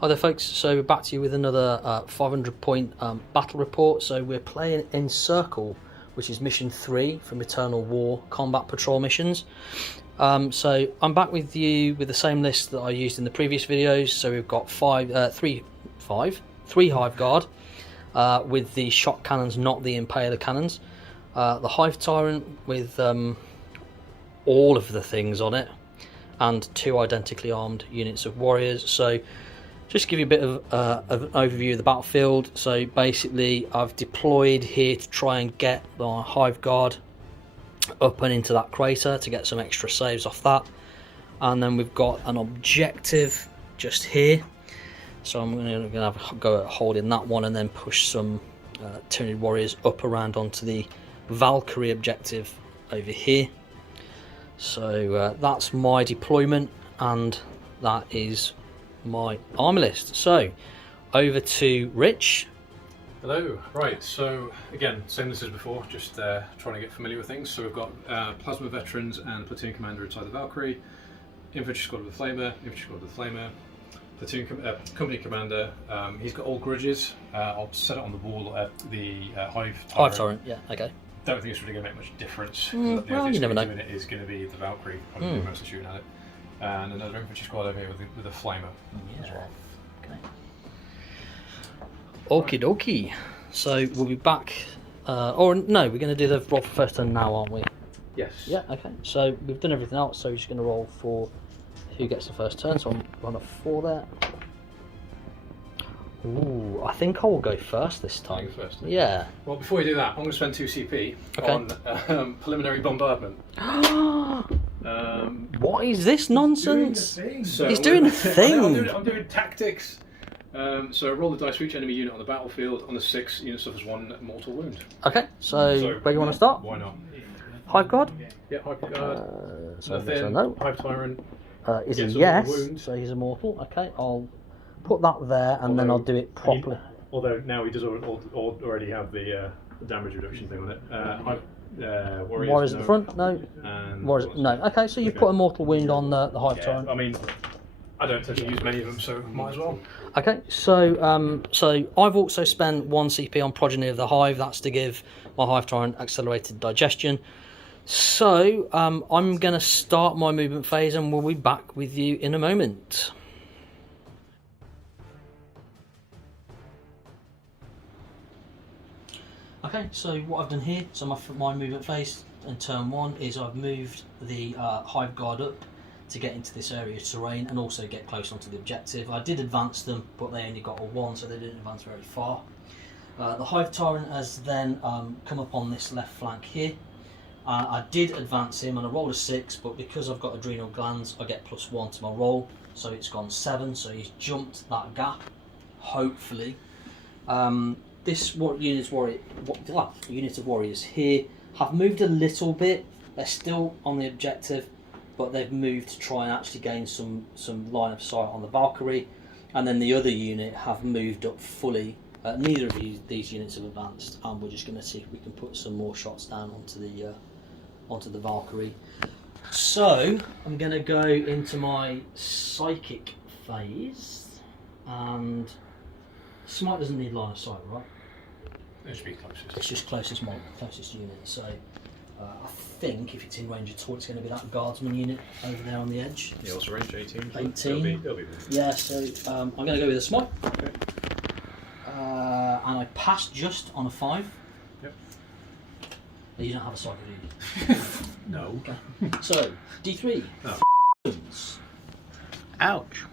Hi there folks, so we're back to you with another 500 point battle report. So we're playing Encircle, which is mission 3 from Eternal War combat patrol missions. So I'm back with you with the same list that I used in the previous videos. So we've got three Hive Guard with the shot cannons, not the Impaler cannons. The Hive Tyrant with all of the things on it, and 2 identically armed units of warriors. So just to give you a bit of an overview of the battlefield. So basically I've deployed here to try and get the Hive Guard up and into that crater to get some extra saves off that. And then we've got an objective just here. So I'm going to have a go at holding that one and then push some Tyranid warriors up around onto the Valkyrie objective over here. So that's my deployment, and that is my army list. So over to Rich. Hello. Right, so again, same list as before, just trying to get familiar with things. So we've got plasma veterans and platoon commander inside the Valkyrie, infantry squad with a flamer, infantry squad with a flamer, platoon company commander. He's got all grudges. I'll set it on the wall at the Hive Tyrant. Yeah, okay. Don't think it's really going to make much difference. Well, you never know. It is going to be the Valkyrie, probably doing most of shooting at it, and another infantry squad over here with a flamer as well. Okay. Okie dokie. So we'll be back. Or no, we're going to do the roll for first turn now, aren't we? Yes. Yeah. Okay. So we've done everything else. So we're just going to roll for who gets the first turn. So I'm on a 4 there. Ooh, I think I will go first this time. You go first. Yeah. Well, before we do that, I'm going to spend 2 CP on preliminary bombardment. What is this nonsense? So He's doing a thing. I'm doing tactics. So roll the dice for each enemy unit on the battlefield. On the 6, unit suffers 1 mortal wound. Okay. So where do you want to start? Why not? Hive Guard. Yeah, Hive Guard. So Nothing. no. Hive Tyrant. Is a Gets yes. all the wounds. So he's immortal. Okay. I'll put that there, and then I'll do it properly. Although now he does already have the damage reduction thing on it. Warriors at the front? No. Warriors? No. Okay, so you put a mortal wound on the Hive Tyrant. I mean, I don't tend to use many of them, so might as well. Okay, so so I've also spent 1 CP on Progeny of the Hive. That's to give my Hive Tyrant accelerated digestion. So I'm going to start my movement phase, and we'll be back with you in a moment. Okay, so what I've done here, so my movement phase in turn 1 is I've moved the Hive Guard up to get into this area of terrain and also get close onto the objective. I did advance them, but they only got a 1, so they didn't advance very far. The Hive Tyrant has then come up on this left flank here. I did advance him and I rolled a 6, but because I've got adrenal glands, I get +1 to my roll, so it's gone 7, so he's jumped that gap, hopefully. This unit of warriors here have moved a little bit. They're still on the objective, but they've moved to try and actually gain some line of sight on the Valkyrie. And then the other unit have moved up fully. Neither of these units have advanced, and we're just going to see if we can put some more shots down onto the Valkyrie. So I'm going to go into my psychic phase, and Smite doesn't need line of sight, right? It should be closest. It's just closest unit. So I think if it's in range at all, it's going to be that guardsman unit over there on the edge. Yeah, what's the range? 18? 18. It'll be yeah, so I'm going to go with a Smite. Okay. And I passed just on a 5. Yep. You don't have a psychic, do you? No. Okay. So, D3. Oh. Ouch.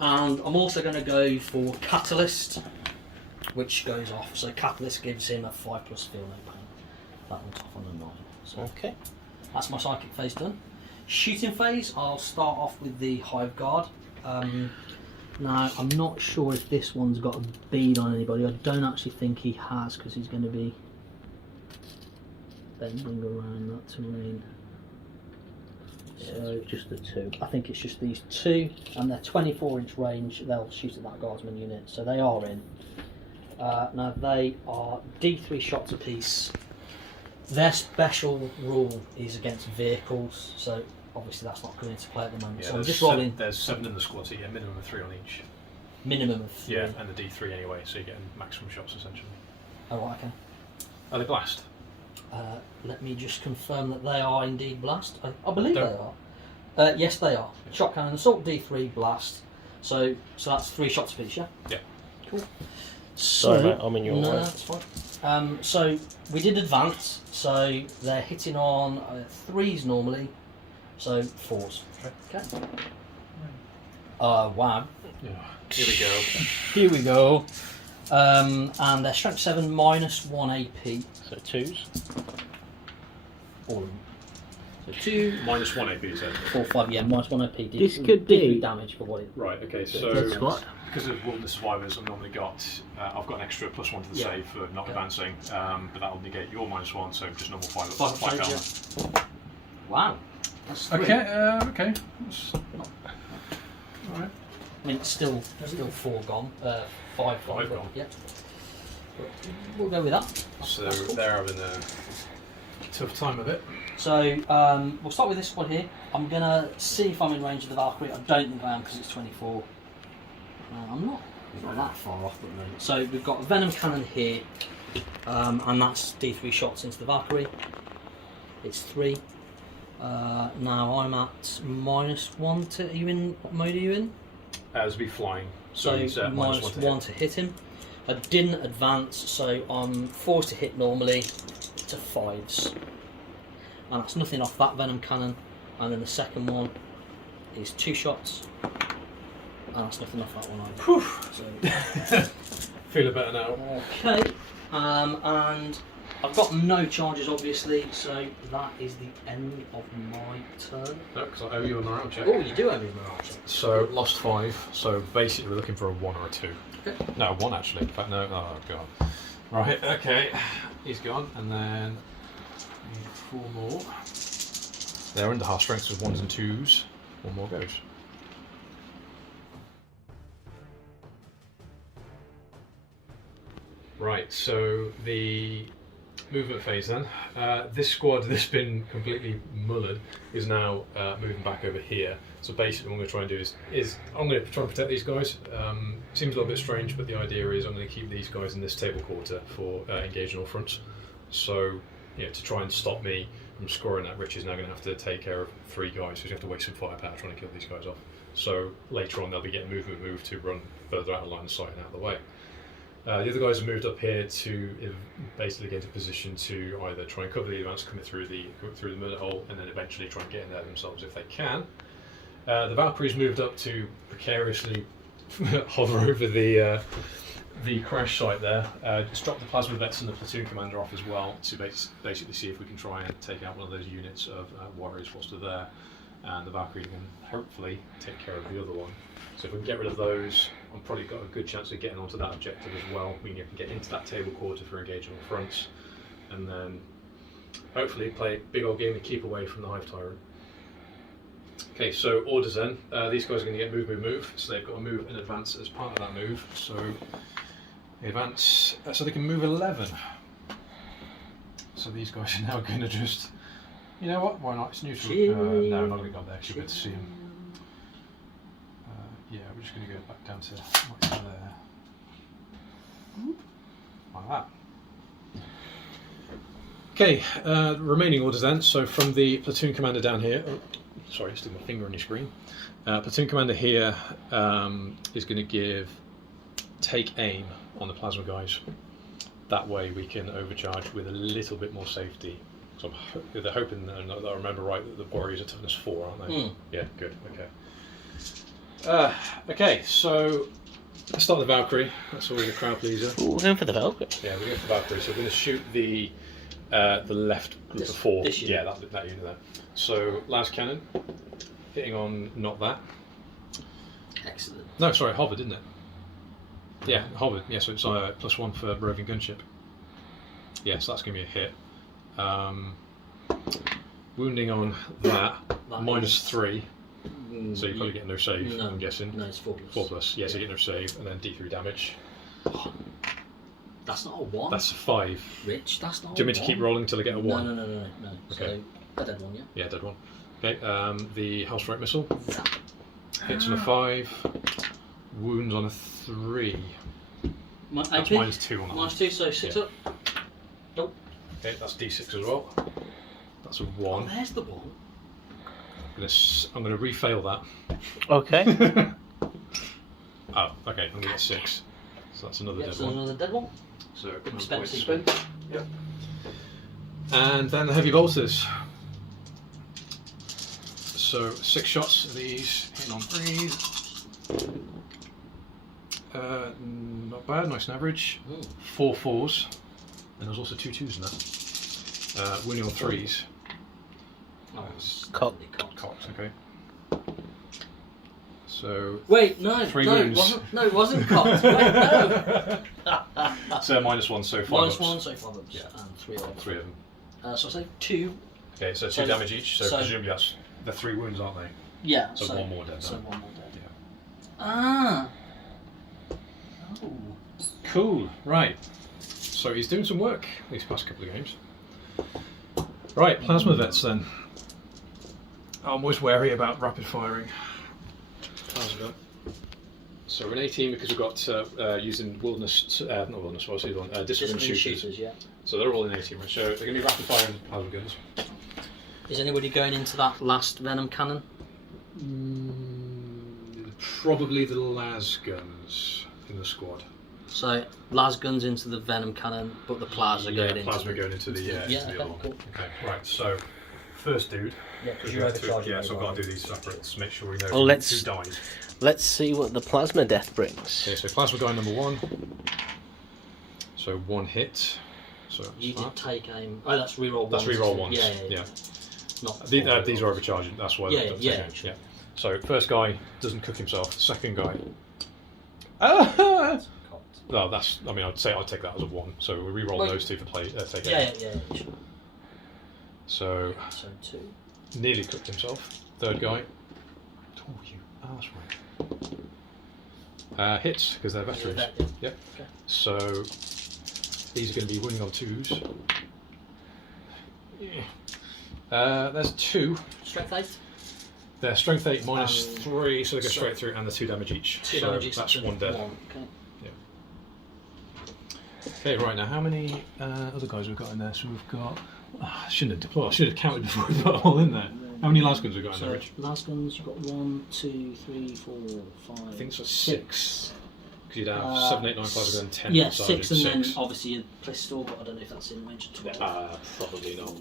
And I'm also going to go for Catalyst, which goes off. So Catalyst gives him a 5+ feel no pain. That one's off on a 9. So okay, that's my psychic phase done. Shooting phase, I'll start off with the Hive Guard. Now I'm not sure if this one's got a bead on anybody. I don't actually think he has, because he's going to be bending around that terrain. So just the 2. I think it's just these 2, and they're 24-inch range. They'll shoot at that guardsman unit, so they are in. Now they are D3 shots apiece. Their special rule is against vehicles, so obviously that's not coming into play at the moment. Yeah, So I'm just rolling. There's 7 in the squad, so you get a minimum of 3 on each. Minimum of 3. Yeah, and the D3 anyway, so you're getting maximum shots essentially. Oh, right, okay. Are they blast? Let me just confirm that they are indeed blast. I believe Don't- they are. Yes, they are. Shot cannon, assault D3, blast. So that's 3 shots apiece, yeah? Yeah. Cool. Sorry, mate, I'm in your no, way. that's fine. So we did advance, so they're hitting on 3s normally, so 4s. Okay. Wow. Yeah. Here we go. Here we go. And they're strength 7 minus 1 AP. So 2s. All of them. So 2, Minus 1 AP, you said? 4, 5, yeah, minus 1 AP. This could be- damage for what it. Right, okay, so That's what? because of Wilderness Survivors, I've normally got, I've got an extra +1 to the Yeah. save for not Okay. advancing, but that will negate your -1, so just normal 5 Five count. save, Wow. That's 3. Okay. Alright. I mean, it's still 4 gone. 5 Five gone. Yeah. But we'll go with that. So That's cool. they're having a tough time of it. So we'll start with this squad here. I'm gonna see if I'm in range of the Valkyrie. I don't think I am because it's 24. I'm not that far off at the moment. So we've got a Venom Cannon here, and that's D3 shots into the Valkyrie. It's 3. Now I'm at -1 to. Are you in? What mode are you in? As we flying. So he's minus -1 one to hit him. I didn't advance, so I'm forced to hit normally to 5s. And that's nothing off that Venom Cannon. And then the second one is 2 shots. And that's nothing off that one either. So, Feeling better now. okay. And I've got no charges, obviously, so that is the end of my turn. No, because I owe you a morale check. Oh, you do have a morale check. So lost 5. So basically, we're looking for a 1 or a 2. Okay. No, 1 actually. In fact, no. Oh god. Right. Okay. He's gone, and then we need 4 more. They're under half strength, so 1s and 2s. 1 more goes. Right. So the movement phase then. This squad that's been completely mullered is now moving back over here. So basically what I'm going to try and do is I'm going to try and protect these guys. Seems a little bit strange, but the idea is I'm going to keep these guys in this table quarter for engaging all fronts. So to try and stop me from scoring that, Rich is now going to have to take care of 3 guys, so he's going to have to waste some firepower trying to kill these guys off. So later on they'll be getting moved to run further out of line of sight and out of the way. The other guys have moved up here to basically get into position to either try and cover the advance coming through the murder hole, and then eventually try and get in there themselves if they can. The Valkyries moved up to precariously hover over the crash site there. Just drop the plasma vets and the platoon commander off as well to basically see if we can try and take out one of those units of warriors whilst they're there, and the Valkyrie can hopefully take care of the other one. So if we can get rid of those, I've probably got a good chance of getting onto that objective as well. We can get into that table quarter for engaging on fronts, and then hopefully play a big old game to keep away from the Hive Tyrant. Okay, so orders then. These guys are going to get move, so they've got to move and advance as part of that move. So they advance, so they can move 11. So these guys are now going to just, you know what, why not, it's neutral. No, I'm not going to go up there because you'll be able to see them. Yeah, we're just going to go back down to what's there. Like that. Okay, remaining orders then. So from the platoon commander down here, sorry, I stick my finger on your screen. Platoon commander here is going to take aim on the plasma guys. That way we can overcharge with a little bit more safety. So they're hoping that I remember right that the warriors are toughness 4, aren't they? Yeah, good. Okay. Okay, so let's start the Valkyrie. That's always a crowd pleaser. Ooh, we're going for the Valkyrie. Yeah, we're going for the Valkyrie. So we're going to shoot the left group of 4. This unit. Yeah, that unit there. So las cannon, hitting on not that. Excellent. No, sorry, hovered, didn't it? Yeah, hovered. Yeah, so it's +1 for roving gunship. Yes, that's going to be a hit. Wounding on that -3. So you probably get no save, No, I'm guessing. No, it's 4+. 4+, yes, you get no save, and then D3 damage. That's not a 1. That's a 5. Rich, that's not Do you a want me to keep 1. rolling until I get a 1? No. Okay. So, a dead one, yeah? Yeah, dead one. Okay, the Hellstrike missile hits on a 5, wounds on a 3. That's -2 on that. -2, so 6 up. Nope. Okay, that's D6 as well. That's a 1. Oh, there's the 1. I'm gonna refail that. Okay. Oh, okay. I'm gonna get 6. So that's another dead so one. another dead one. So Expensive. Yep. And then the heavy bolters. So 6 shots of these, hitting on 3s. Not bad, nice and average. 4 4s, and there's also 2 2s in that. Winning on 3s. Cocked, okay. So wait, no, 3 no, wounds. it wasn't cocked. Wait, no. So -1, so 5 -1, ups. so 5 ups, and 3 ups. 3 of them. So I say 2. Okay, so 2 damage each. So presumably that's the 3 wounds, aren't they? Yeah. So 1 more dead. So 1 more dead. Yeah. Ah. Oh. Cool. Right. So he's doing some work these past couple of games. Right, plasma vets then. I'm always wary about rapid firing. So we're an A team because we've got using wilderness, not wilderness, what's the other one? Discipline shooters. Yeah. So they're all in A team, right? So they're going to be rapid firing plasma guns. Is anybody going into that last venom cannon? Probably the las guns in the squad. So las guns into the venom cannon, but the plasma going into plasma going into the other one. Cool. Okay, right. So first dude. Yeah, because you're overcharging. Yeah, so I've got to do these separate to make sure we know Well, who dies. Let's see what the plasma death brings. Okay, so plasma guy number 1. So 1 hit. So you did take aim. Oh, that's reroll. That's reroll 1s. Yeah. Not these are overcharging. That's why. Yeah. So first guy doesn't cook himself. Second guy. Ah! No, that's. I mean, I'd say I'd take that as a 1. So we reroll those 2 for play. Take aim. Yeah. Sure. So 2. nearly cooked himself. Third guy. Oh, you. Oh, that's right. Hits because they're veterans. Yep. Okay. So these are going to be winning on 2s. Yeah. There's 2. Strength 8. They're strength 8 -3, so they go straight through, and the 2 damage each. 2 so damage each. That's 1 dead. Okay. Okay, right now, how many other guys we've got in there? So we've got. I shouldn't have deployed. I should have counted before we put them all in there. How many las guns have we got in average? Las guns, you've got 1, 2, 3, 4, 5. I think so. 6. Because you'd have 7, 8, 9 plasma gun, 10. Yeah, so 6, and 6. then obviously a pistol, but I don't know if that's in range of 12. Probably not.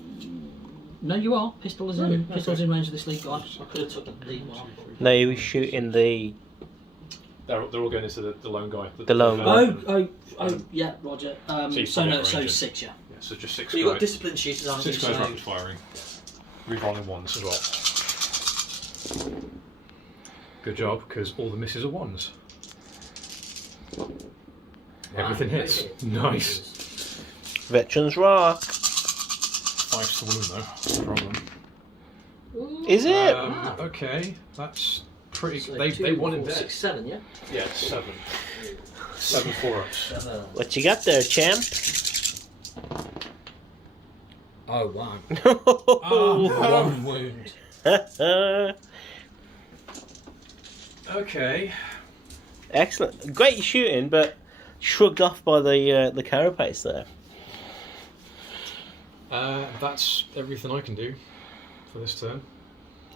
No, you are. Pistols in range of this league, guys. I could have took the lead one. No, he was shooting the. They're all going into the lone guy. The lone guy. Oh, yeah, Roger. So 6, yeah. So just 6 So you've got discipline shooters, aren't 6 you? guys rapid firing. Rerolling 1s as well. Good job, because all the misses are 1s. Everything hits. Nice. Veterans rock. 5's the wound though. No problem. Is it? Okay, that's pretty. So They 2, won in 4, there. 6, 7, yeah? Yeah, 7. 7 4-ups. What you got there, champ? Oh, wow. Oh, 1 wound. Okay. Excellent. Great shooting, but shrugged off by the carapace there. That's everything I can do for this turn.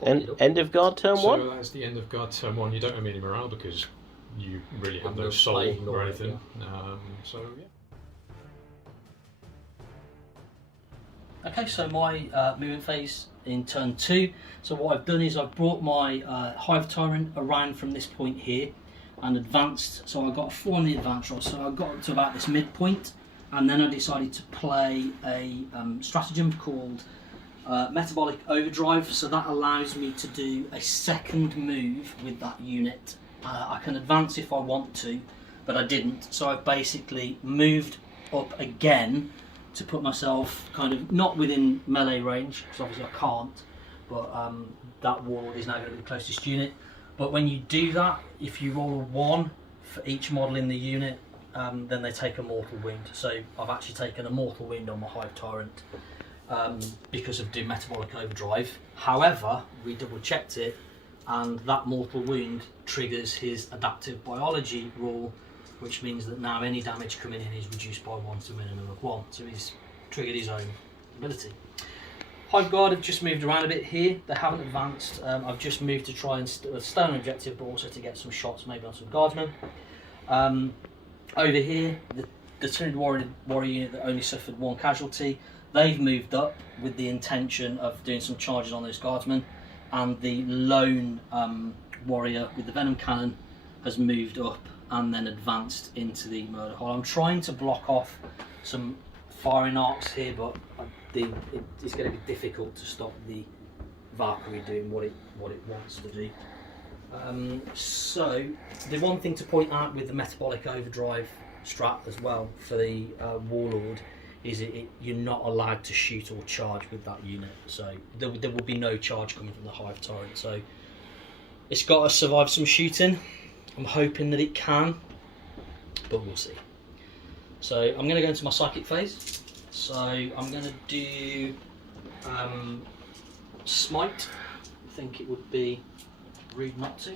End of guard turn 1? So that's the end of guard turn 1. You don't have any morale because you really have no no soul play or or anything. So yeah. Okay, so my movement phase in turn 2. So what I've done is I've brought my Hive Tyrant around from this point here and advanced. So I got a 4 on the advance roll. So I got to about this midpoint, and then I decided to play a stratagem called Metabolic Overdrive. So that allows me to do a second move with that unit. I can advance if I want to, but I didn't. So I've basically moved up again to put myself kind of not within melee range, because obviously I can't, but that wall is now going to be the closest unit. But when you do that, if you roll a 1 for each model in the unit, then they take a mortal wound. So I've actually taken a mortal wound on my Hive Tyrant. because of doing metabolic overdrive. However, we double checked it, and that mortal wound triggers his adaptive biology rule, which means that now any damage coming in is reduced by 1 to a minimum of 1. So he's triggered his own ability. Hive Guard have just moved around a bit here. They haven't advanced. I've just moved to try and stone objective, but also to get some shots maybe on some guardsmen. Over here, the Tyranids warrior unit that only suffered 1 casualty, they've moved up with the intention of doing some charges on those guardsmen, and the lone warrior with the venom cannon has moved up and then advanced into the murder hole. I'm trying to block off some firing arcs here, but it's going to be difficult to stop the Valkyrie doing what it wants to do. So the one thing to point out with the metabolic overdrive strat as well for the warlord is you're not allowed to shoot or charge with that unit. So there will be no charge coming from the Hive Torrent. So it's got to survive some shooting. I'm hoping that it can, but we'll see. So I'm going to go into my psychic phase. So I'm going to do Smite. I think it would be rude not to.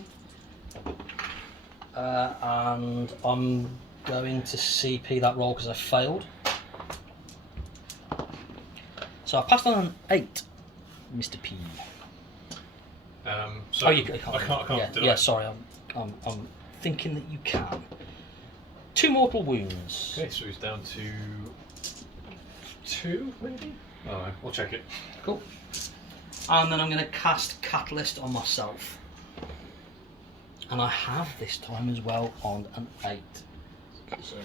And I'm going to CP that roll because I failed. So I passed on an 8, Mr. P. So you can't. I can't. Yeah, sorry. I'm thinking that you can. 2 mortal wounds. Okay, so he's down to 2, maybe? Oh, we'll check it. Cool. And then I'm going to cast Catalyst on myself. And I have this time as well on an 8. So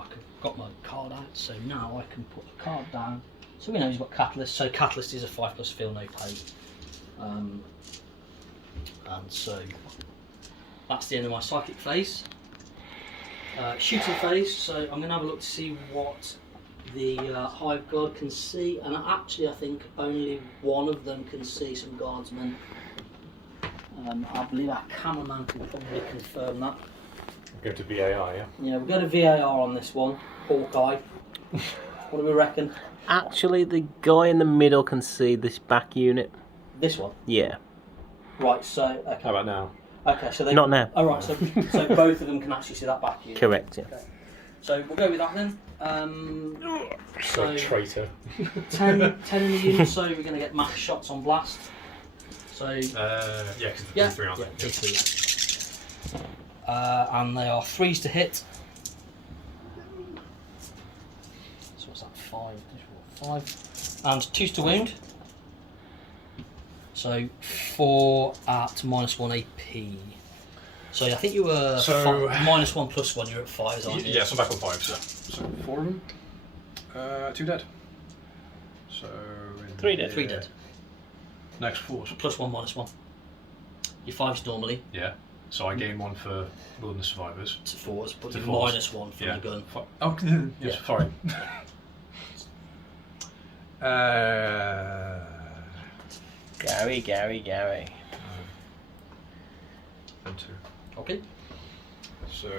I've got my card out, so now I can put the card down. So we know he's got Catalyst, so Catalyst is a 5+ feel no pay. And so that's the end of my psychic phase. Shooting phase, so I'm going to have a look to see what the Hive Guard can see, and actually I think only one of them can see some guardsmen. I believe our cameraman can probably confirm that. Go to VAR, yeah? Yeah, we'll go to VAR on this one. Hawkeye. What do we reckon? Actually, the guy in the middle can see this back unit. This one? Yeah. Right, so... Okay. How about now? Okay, so they... Not now. Oh, right, so both of them can actually see that back unit. Correct, yeah. Okay. So we'll go with that then. So traitor. 10 in the unit, so we're going to get max shots on blast. So... yeah, because the 3 aren't they? And they are 3s to hit. So what's that? 5. And 2s to wound. So 4 at -1 AP. So I think you were -1 +1. You're at 5s, aren't you? Yeah, so I'm back on 5s. So 4 of them. 2 dead. So 3 dead. 3 dead. Next 4s. +1 -1. Your 5s normally. Yeah. So I gain 1 for wilderness survivors. To 4s, but To you're 4s. -1 from the gun. Oh, yes. Yeah. Sorry. Gary. And 2. Okay. So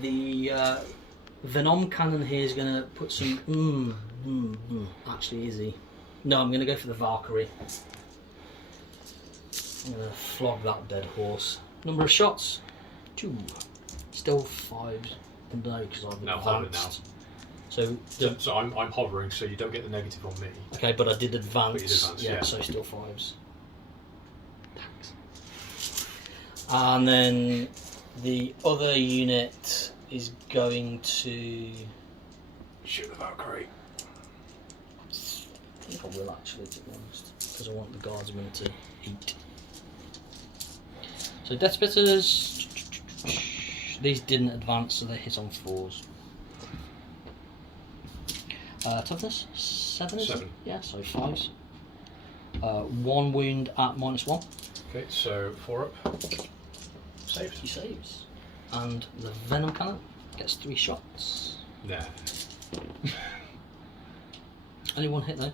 The Venom cannon here is going to put some. Actually, is he? No, I'm going to go for the Valkyrie. I'm going to flog that dead horse. Number of shots? 2. Still 5s. No, because I've now hold it now. advanced. So I'm hovering, so you don't get the negative on me. Okay, but I did advance. But you did advance, yeah. So still 5s. Thanks. And then the other unit is going to shoot the Valkyrie. I think I will actually, to be honest, because I want the guardsmen to eat. So Death Spitters, these didn't advance, so they hit on 4s. Toughness 7. Is 7. It? Yeah, so 5s. 1 wound at -1. Okay, so 4 up. Saved. He saves. And the Venom Cannon gets 3 shots. Nah. Only 1 hit though.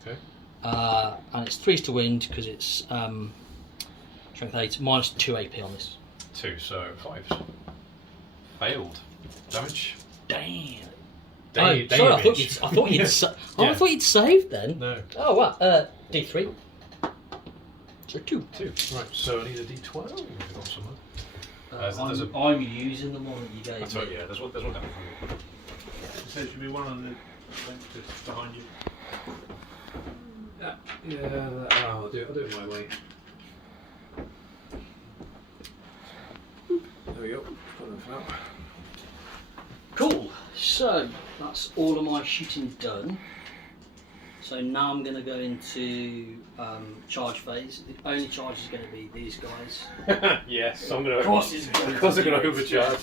Okay. And it's 3s to wound because it's strength 8, -2 AP on this. 2, so 5s. Failed. Damage. Damn. Damn. Sorry, I thought you'd saved then. No. Oh, what? D3. So 2. 2. Right, so I need a D12. We've got someone. I'm using the one that you gave That's me. right, yeah, there's one down for you. So there should be one on the just behind you. I'll do it my way. There we go. Got enough now. Cool. So that's all of my shooting done. So now I'm going to go into charge phase. The only charge is going to be these guys. Yes, I'm going to. Of course it's going to overcharge.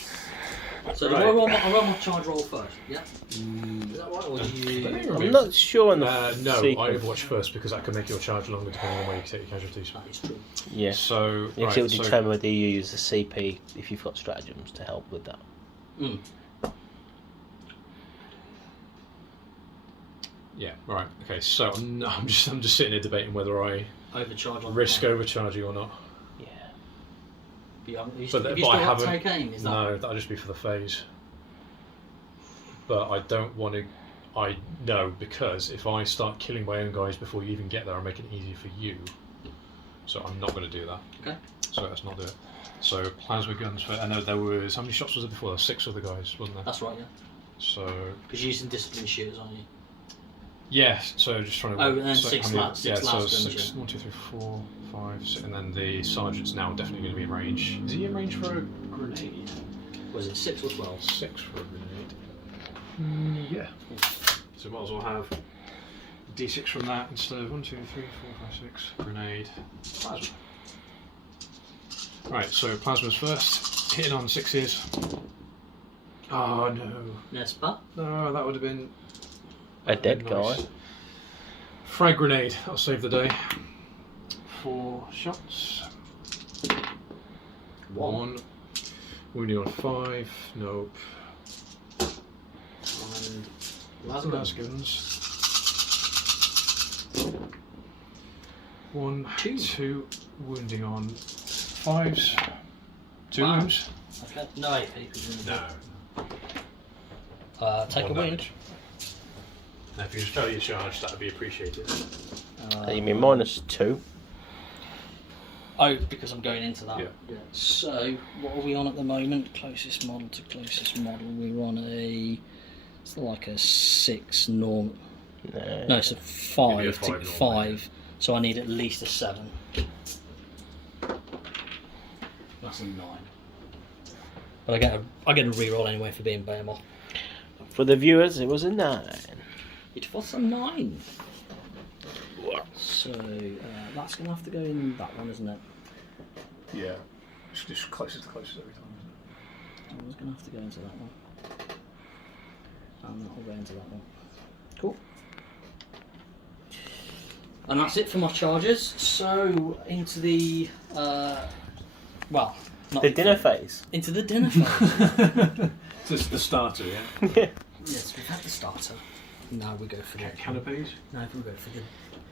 So do I roll my charge roll first? Yeah. Is that right? Or do you? I'm not sure on the No, I sequence. Overwatch first because that can make your charge longer depending on where you take your casualties. That is true. Yeah. So, Because it will determine whether you use the CP if you've got stratagems to help with that. Mm. Yeah, right. Okay, so I'm just sitting here debating whether I Overcharge on risk the overcharging or not. Yeah. Have you But still I got haven't. take aim? Is that? No, that'll just be for the phase. But I don't want to. I know because if I start killing my own guys before you even get there, I'm making it easier for you. So I'm not going to do that. Okay. So let's not do it. So plasma guns. I know there was how many shots was there before? There were 6 other guys, wasn't there? That's right. Yeah. So Because you're using discipline shooters, aren't you? yes. So just trying to. Oh, and then so 6 how many- lads. Yeah. 6 So lads. 6. 1, 2, 3, 4, 5, 6, and then the sergeant's now definitely going to be in range. Is he in range for a grenade? Was it 6 or 12? 6 for a grenade. Yeah. So might as well have D6 from that instead of 1, 2, 3, 4, 5, 6. Grenade. Plasma. Right, so plasma's first. Hitting on 6s. Oh no. Yes, but No, that would have been A dead guy. Frag grenade. That'll save the day. 4 shots. 1. Wounding on 5. Nope. and Lasguns. 1, 2. Wounding on 5s. 2 Wow. wounds. Okay, no AP. presumably. No. Take a 1 wound. damage. Now, if you just fail your charge, that would be appreciated. You mean -2? Oh, because I'm going into that. Yeah. So, what are we on at the moment? Closest model to closest model. We're on it's like a 6 norm. No, it's a 5. Maybe a 5 normal, 5. So I need at least a 7. That's a 9. But I get a reroll anyway for being Behemoth. For the viewers, it was a 9. It was a 9. So that's going to have to go in that one, isn't it? Yeah. Just closer to closest every time, I was going to have to go into that one. And that'll go into that one. Cool. And that's it for my charges. So into the not The dinner phase. into the dinner phase. Just the starter, yeah? Yes, we've had the starter. Now we go for the Canopies? Now we go for the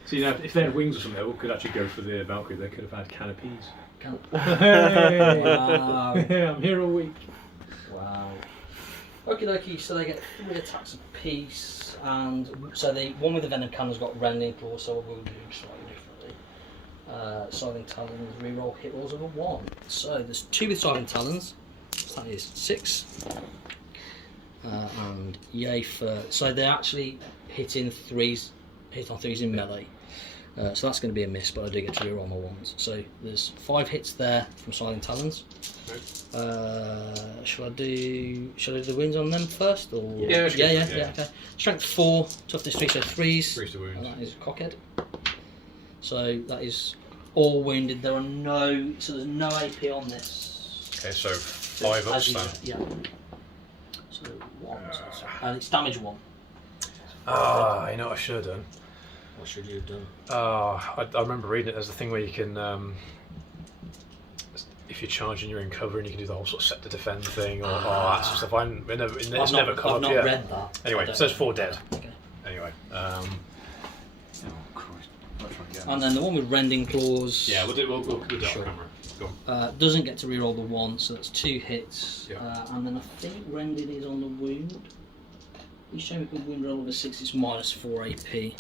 See, now, if they had wings or something, they could actually go for the Valkyrie. They could have had canopies. Hey! Wow. Yeah, I'm here all week. Wow. Okie dokie, so they get 3 attacks apiece, and so the one with the venom cannon's got rending claw, so we'll do slightly differently. Scything Talons, reroll hit rolls of a 1. So there's 2 with Scything Talons, so that is 6. And yay for. So they're actually hit on 3s in melee. So that's going to be a miss, but I do get to reroll my 1s. So there's 5 hits there from Scything Talons. Okay. Shall I do the wounds on them first? Or? Yeah, Okay. Strength 4, toughness 3, so 3s. 3 to wounds. And that is cockhead. So that is all wounded. There's no AP on this. Okay, so 5 ups then. Yeah. So 1, and it's damage 1. Ah, you know what I should have done? What should you have done? I remember reading it. There's a thing where you can, if you're charging, you're in cover, and you can do the whole sort of set to defend thing, or that sort of stuff. It's never I've covered not yet. read that. Anyway, so there's 4 dead. Okay. Anyway, oh Christ, I'll try and get And then the one with rending claws. yeah, we'll do it Sure. on camera. Go on. Doesn't get to reroll the 1, so that's 2 hits. Yeah. And then I think Rendon is on the wound. He's showing me a wound roll of a 6, it's -4 AP.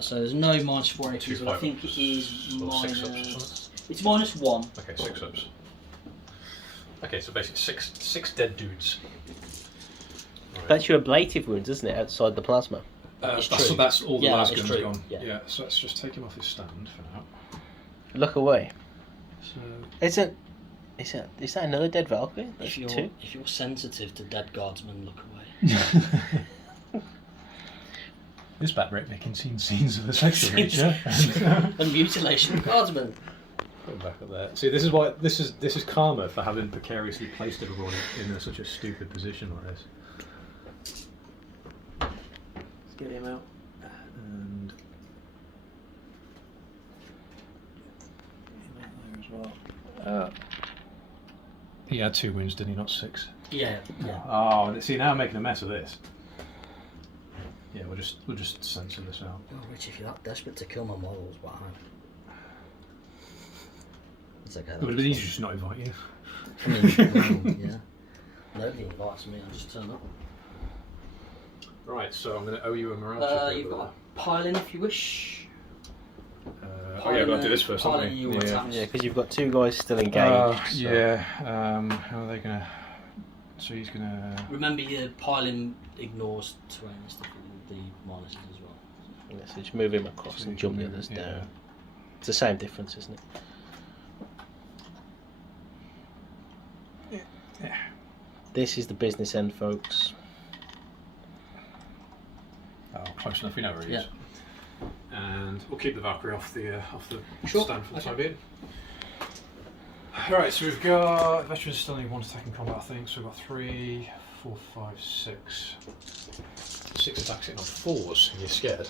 So there's no -4 AP, Two but I think it is or minus. 6 ups. It's -1. Okay, 6 ups. Okay, so basically six dead dudes. Right. That's your ablative wounds, isn't it? Outside the plasma. It's true. That's all the Yeah, last it's gun's true. gone. Yeah. So let's just take him off his stand for now. Look away. So Is that another dead Valkyrie? That's If 2. you're sensitive to dead guardsmen, look away. this Batbrick making scenes of the sexual nature. And mutilation of guardsmen. Put him back up there. See, this is why this is karma for having precariously placed everyone in such a stupid position like this. Let's get him out. And get him out there as well. He had 2 wounds, didn't he? Not 6. Yeah. Oh, see, now I'm making a mess of this. Yeah, we'll just censor this out. Oh, Rich, if you're that desperate to kill my models, wow. It's okay. It would have been easier just not invite you. I mean, yeah. Nobody invites me, I just turn up. Right, so I'm going to owe you a morale check. You've got a pile in if you wish. Oh yeah, I've got to do this first, haven't we? Your attacks. Yeah, because you've got 2 guys still engaged. so- Yeah. How are they going to... So he's going to... Remember, your piling ignores terrain and stuff, the minuses as well. Yeah, so just move him across and jump the others down. It's the same difference, isn't it? Yeah. This is the business end, folks. Oh, close enough. We know where he is. And we'll keep the Valkyrie off the Sure. stand for the time being. Alright, so we've got veterans still need 1 attack in combat, I think. So we've got 3, 4, 5, 6. 6 attacks hitting on 4s. Are you scared?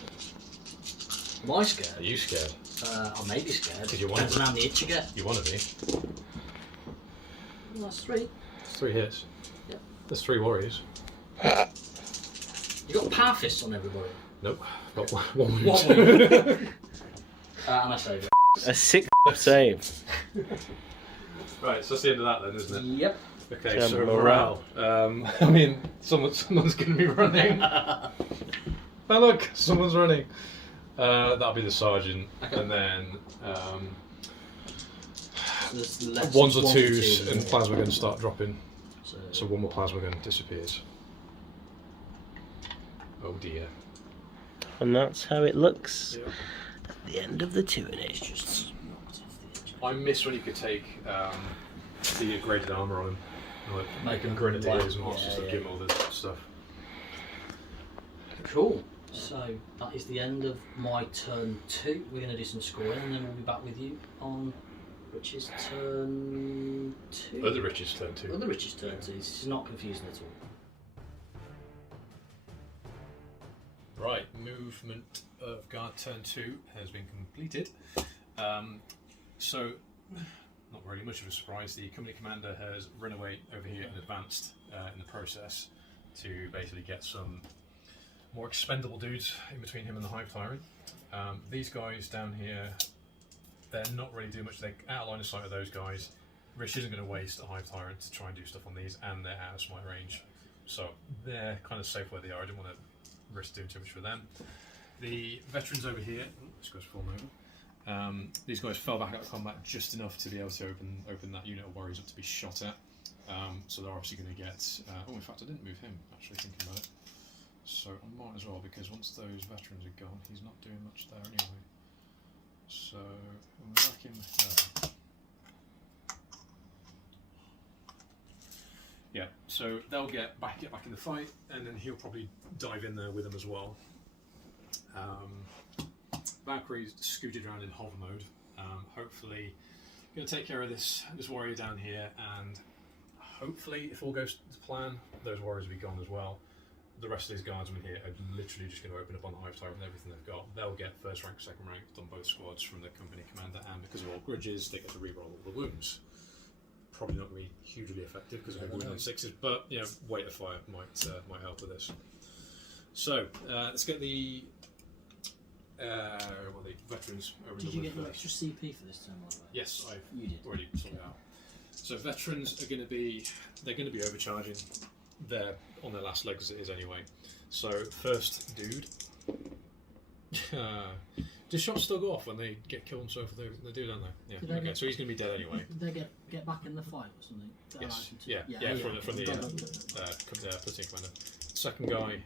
Am I scared? Are you scared? I may be scared. 'Cause you want Depends to. on how many hits you get. You want to be. That's 3. It's 3 hits. Yep. There's 3 warriors. You got power fists on everybody. Nope. Got 1 wound. 1 wound. And I save it. A 6 save. Right, so that's the end of that then, isn't it? Yep. Okay, So so morale. I mean, someone's going to be running. Oh look, someone's running. That'll be the sergeant, Okay. and then So there's less 1s or 1s 2s, and yeah. plasma gun start dropping. So 1 more plasma gun disappears. Oh dear. And that's how it looks Yeah. at the end of the Tyranids. just knocked off the edge. I miss when you could take the graded armour on him, like Make them grenadiers and white. horses, Yeah, give them all this stuff. Cool. So that is the end of my turn 2. We're going to do some scoring, and then we'll be back with you on Rich's turn 2. Other Rich's turn too. Other Rich's turn 2. This is not confusing at all. Right, movement of guard turn 2 has been completed. So, not really much of a surprise. The company commander has run away over here and advanced in the process to basically get some more expendable dudes in between him and the Hive Tyrant. These guys down here, they're not really doing much. They're out of line of sight of those guys. Rich isn't going to waste a Hive Tyrant to try and do stuff on these, and they're out of smite range. So they're kind of safe where they are. I didn't want to risk doing too much for them. The veterans over here, this guy's fallen over. These guys fell back out of combat just enough to be able to open that unit of warriors up to be shot at. So they're obviously going to get... oh, in fact, I didn't move him, actually, thinking about it. So I might as well, because once those veterans are gone, he's not doing much there anyway. So I'm going to whack him there. Yeah, so they'll get back in the fight, and then he'll probably dive in there with them as well. Valkyrie's scooted around in hover mode. Hopefully, going to take care of this warrior down here, and hopefully, if all goes to plan, those warriors will be gone as well. The rest of these guardsmen here are literally just going to open up on the Hive Tyrant with everything they've got. They'll get first rank, second rank on both squads from the company commander, and because of all grudges, they get to reroll all the wounds. Probably not going to be hugely effective because they're wounded on 6s, but you know, weight of fire might help with this. So let's get the well, the veterans are in Did the you wood get no first. extra CP for this turn, by the way? Yes, I've You did. already sorted out. So veterans are going to be overcharging. They're on their last legs as it is anyway. So first dude. Do shots still go off when they get killed and so forth? They do, don't they? Yeah. Did they Okay, get- so he's going to be dead anyway. Did they get back in the fight or something? Did I Yes. like to- Yeah. From the platoon commander. Second guy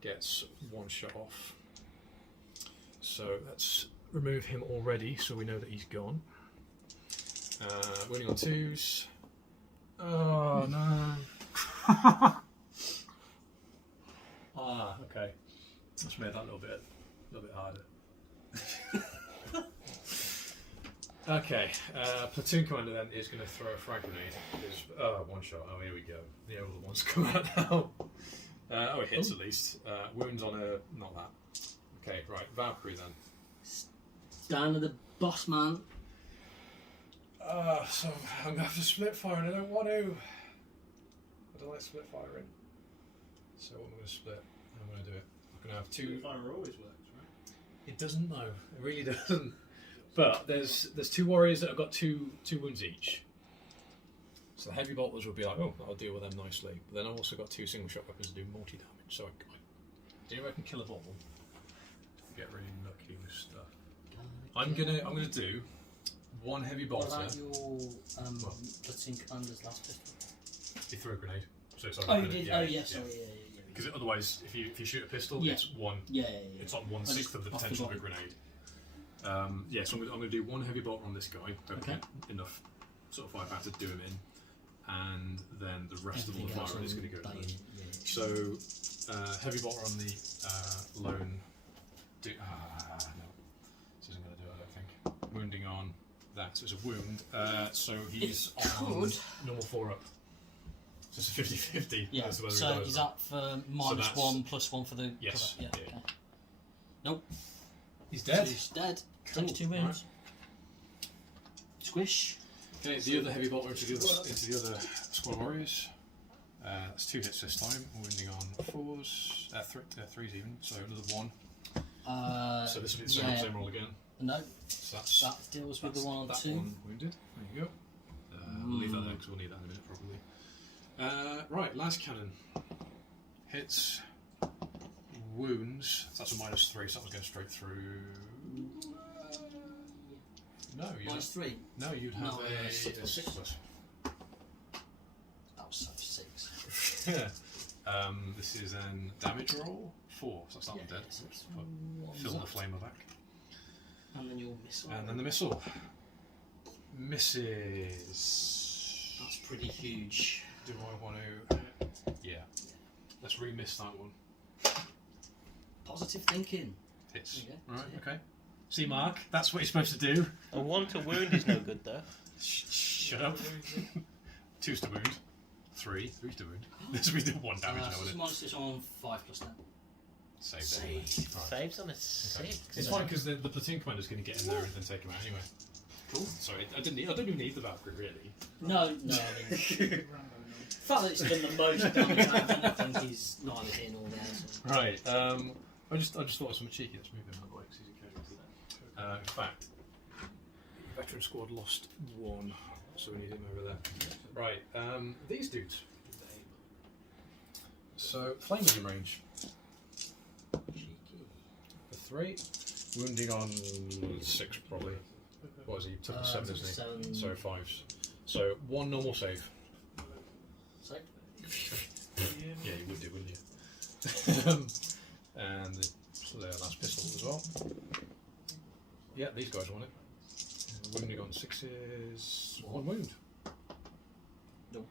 gets one shot off. So let's remove him already, so we know that he's gone. Winning on twos. Oh no. Okay. Let's make that a little bit harder. Okay, platoon commander then is going to throw a frag grenade. One shot. Oh, here we go. The older ones come out now. It hits at least. Wounds on a... not that. Okay, right. Valkyrie then. Down to the boss man. So I'm going to have to split fire and I don't want to. I don't like split firing. So what am I going to split? I'm going to do it. I'm going to have two... Fire always works, right? It doesn't though. It really doesn't. But there's two warriors that have got two wounds each. So the heavy bolters will be like, oh, I'll deal with them nicely. But then I've also got two single shot weapons that do multi damage. So do you know I can kill a ball? Get really lucky with stuff. I'm gonna do one heavy What bolter. about your platoon commander's last pistol? He threw a grenade. So it's Oh, you did? Oh, yeah, sorry, yeah. Because otherwise, if you shoot a pistol, Yeah. it's one. Yeah. It's on 1/6 just of the off the potential of a bottom. grenade. So I'm going to do one heavy bolter on this guy. Okay. Enough sort of firepower to do him in, and then the rest of all the Everything else firing is on going to go. that To unit, them. So heavy bolter on the lone. No, this isn't going to do it. I don't think. Wounding on that. So it's a wound. So he's on could. normal 4 up. So it's a 50-50. Yeah. as to whether So he dies is or not. that for -1 +1 for the? Yes, cover? Yeah. yeah. Okay. Nope. He's dead. He's dead. Cool. 22 wounds. Squish. Okay, the other heavy bolter into the other squad warriors. That's 2 hits this time, wounding on 4s, 3s even, so another 1. So this will be the same roll again. No, So that deals with the one on that 2. one wounded. There you go. We'll leave that there because we'll need that in a minute probably. Right, las cannon. Hits, wounds. That's a -3, so that will go straight through. No, you -3. No, you'd have No, a 6+. 6+. That was so 6. This is an damage roll 4, so that's that one dead. So it's Fill the one flamer back. and then your missile. And then the missile. Misses. That's pretty huge. Do I want to? Yeah. Let's remiss that one. Positive thinking. Hits. There you go. Right, Yeah. okay. See, Mark, that's what you're supposed to do. A 1 to wound is no good though. Shut up. 2's to wound. 3's to wound. This we do 1 damage now with it. Monsters on 5+10. Save anyway. Right. Saves on a 6. It's fine because the platoon commander's going to get in there and then take him out anyway. Cool. Sorry, I don't even need the Valkyrie really. No. I mean, the fact that it's done the most damage out of anything is neither here nor there. So. Right. I just thought of something cheeky. Let's move him out of the way because he's a casualty. In fact, veteran squad lost 1, so we need him over there. Right. These dudes. So flamers in range. For 3, wounding on 6 probably. What was he? Took a 7, isn't he? 7. So 5s. So 1 normal save. So, Yeah, you would do, wouldn't you? And the last pistol as well. Yeah, these guys want it. Wounding on 6s. 1 wound. no.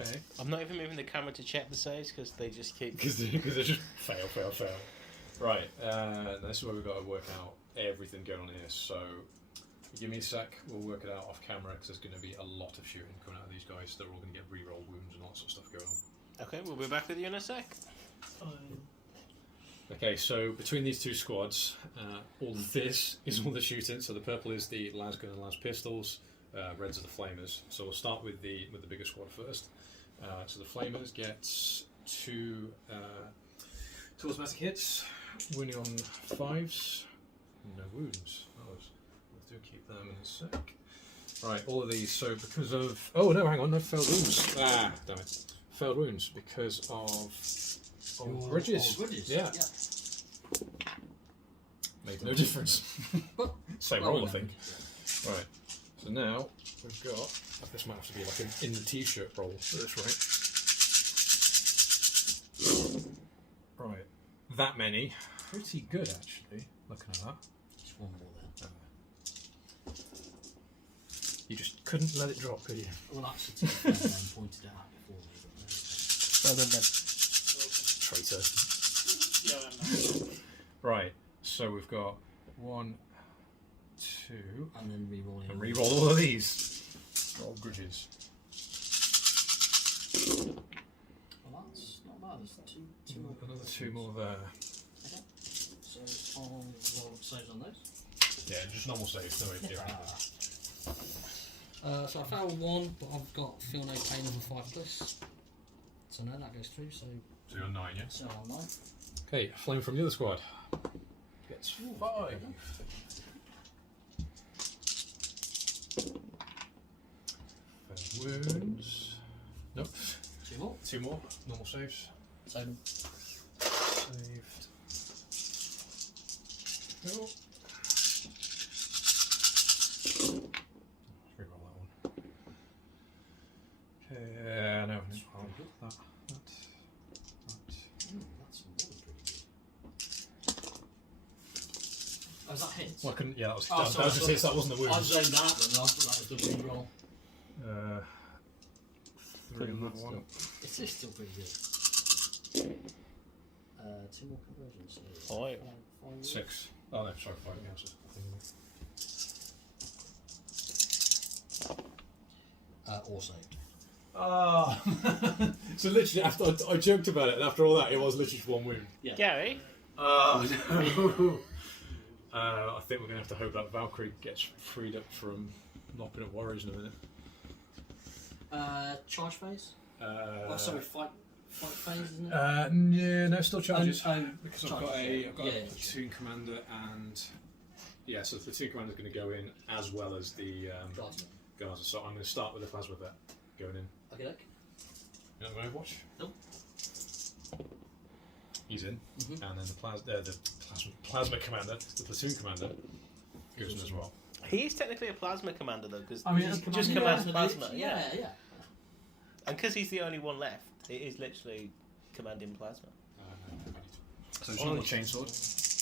Okay. I'm not even moving the camera to check the saves because they just keep. Because they just fail. Right, this is where we've got to work out everything going on here. So, give me a sec, we'll work it out off camera because there's going to be a lot of shooting coming out of these guys. They're all going to get re-roll wounds and all that sort of stuff going on. Okay, we'll be back with you in a sec. Okay, so between these two squads, all of this is all the shooting. So the purple is the las gun and las pistols, reds are the flamers. So we'll start with the bigger squad first. So the flamers get 2 automatic hits. wounding on 5s. No wounds. We'll do keep them in a sec. Right, all of these. So because of no, hang on, no failed wounds. Ah, damn it, failed wounds because of old bridges. Yeah. Made no difference. Same roll, I think. Right. So now we've got. This might have to be like an in the t-shirt roll at this rate. Right. That many. Pretty good actually. Looking at that. Just one more there. You just couldn't let it drop, could you? Well, actually, pointed it out before me. Well done, Ben. Traitor. Right. So we've got 1, 2, And then re-rolling. and re-roll all of these. Roll grudges. Well, that's not bad. There's two more. Another 2 more there. Okay. So I'll roll saves on those. Yeah, just normal saves. No idea. So I failed 1, but I've got feel no pain over 5 plus. So no, that goes through. So you're on 9, yeah? so I'm 9. Okay, flame from the other squad. Gets 5. Wounds. Nope. 2 more. 2 more. Normal saves. So Saved. Cool. Reroll that one. Okay, no. That's Oh, pretty good. that. that's really pretty good. Oh, is that hits? Well, I couldn't. Yeah, that was. Oh, that sorry, was just hits. That wasn't the I wounds. zoned out then, and I thought that was the re-roll. 3 on that one. It is still pretty good. 2 more conversions. So 5. 6. Oh no, sorry, 5 ounces. Or saved. Ah, so literally after I joked about it, and after all that, it was literally just 1 wound. Yeah. Gary? Oh no! I think we're gonna have to hope that Valkyrie gets freed up from mopping up warriors in a minute. Charge phase? Uh, sorry, fight phase, isn't it? Yeah, no, still charges. Because I've got a yeah, platoon commander, and yeah, so the platoon commander is going to go in as well as the Gaza. So I'm going to start with the plasma vet going in. Okay, okay. You know the Overwatch? Nope. He's in, and then the plasma commander, the platoon commander, goes in as well. He's technically a plasma commander though, because I mean, he just commands plasma. plasma. Yeah. And because he's the only one left, it is literally commanding plasma. So it's not a chainsword.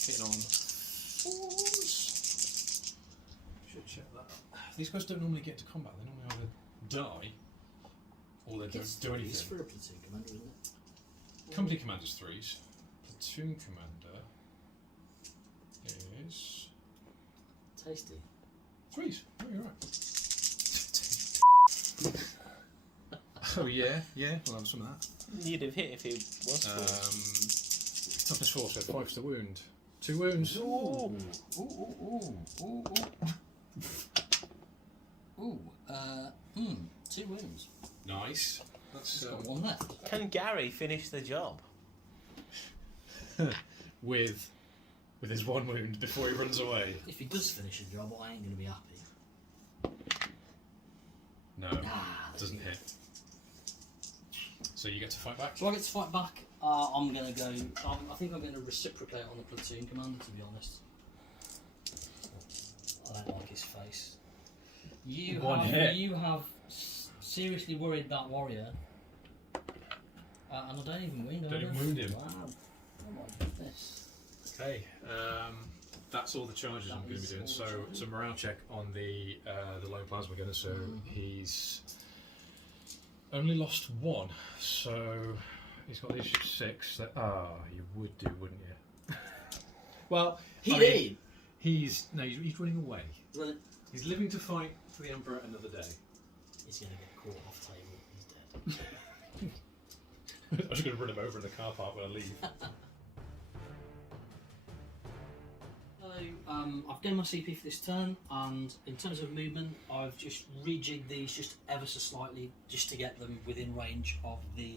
Hitting on 4s. Should check that. These guys don't normally get into combat. They normally either die or they don't do anything. It's for a platoon commander, isn't it? Company commander's 3s. Platoon commander is Tasty. 3s. Oh, you're right. Oh yeah. We'll have some of that. You'd have hit if he was Toughness 4, so 5's the wound. 2 wounds. Ooh. 2 wounds. Nice. That's Got 1 left. Can Gary finish the job? with his 1 wound before he runs away. If he does finish the job, I ain't going to be happy. No, doesn't hit. So you get to fight back? So I get to fight back. I'm going to go. I think I'm going to reciprocate on the platoon commander, to be honest. I don't like his face. You have seriously worried that warrior. And I don't even wound him. Don't even wound him. Wow. Oh my goodness. Okay, that's all the charges I'm going to be doing. So it's a morale check on the low plasma gunner. So he's only lost 1. So he's got these 6. That you would do, wouldn't you? Well, He did. He's running away. Well, He's living to fight for the Emperor another day. he's going to get caught off table. He's dead. I'm just going to run him over in the car park when I leave. So I've done my CP for this turn, and in terms of movement, I've just rejigged these just ever so slightly, just to get them within range of the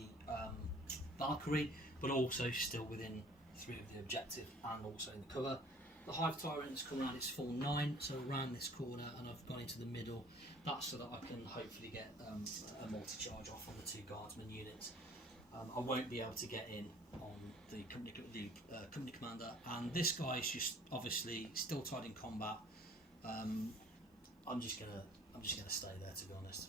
Valkyrie, but also still within 3 of the objective and also in the cover. The Hive Tyrant has come around its full 9, so around this corner, and I've gone into the middle. That's so that I can hopefully get a multi-charge off on the 2 guardsman units. I won't be able to get in on the company commander, and this guy is just obviously still tied in combat. I'm just gonna stay there, to be honest.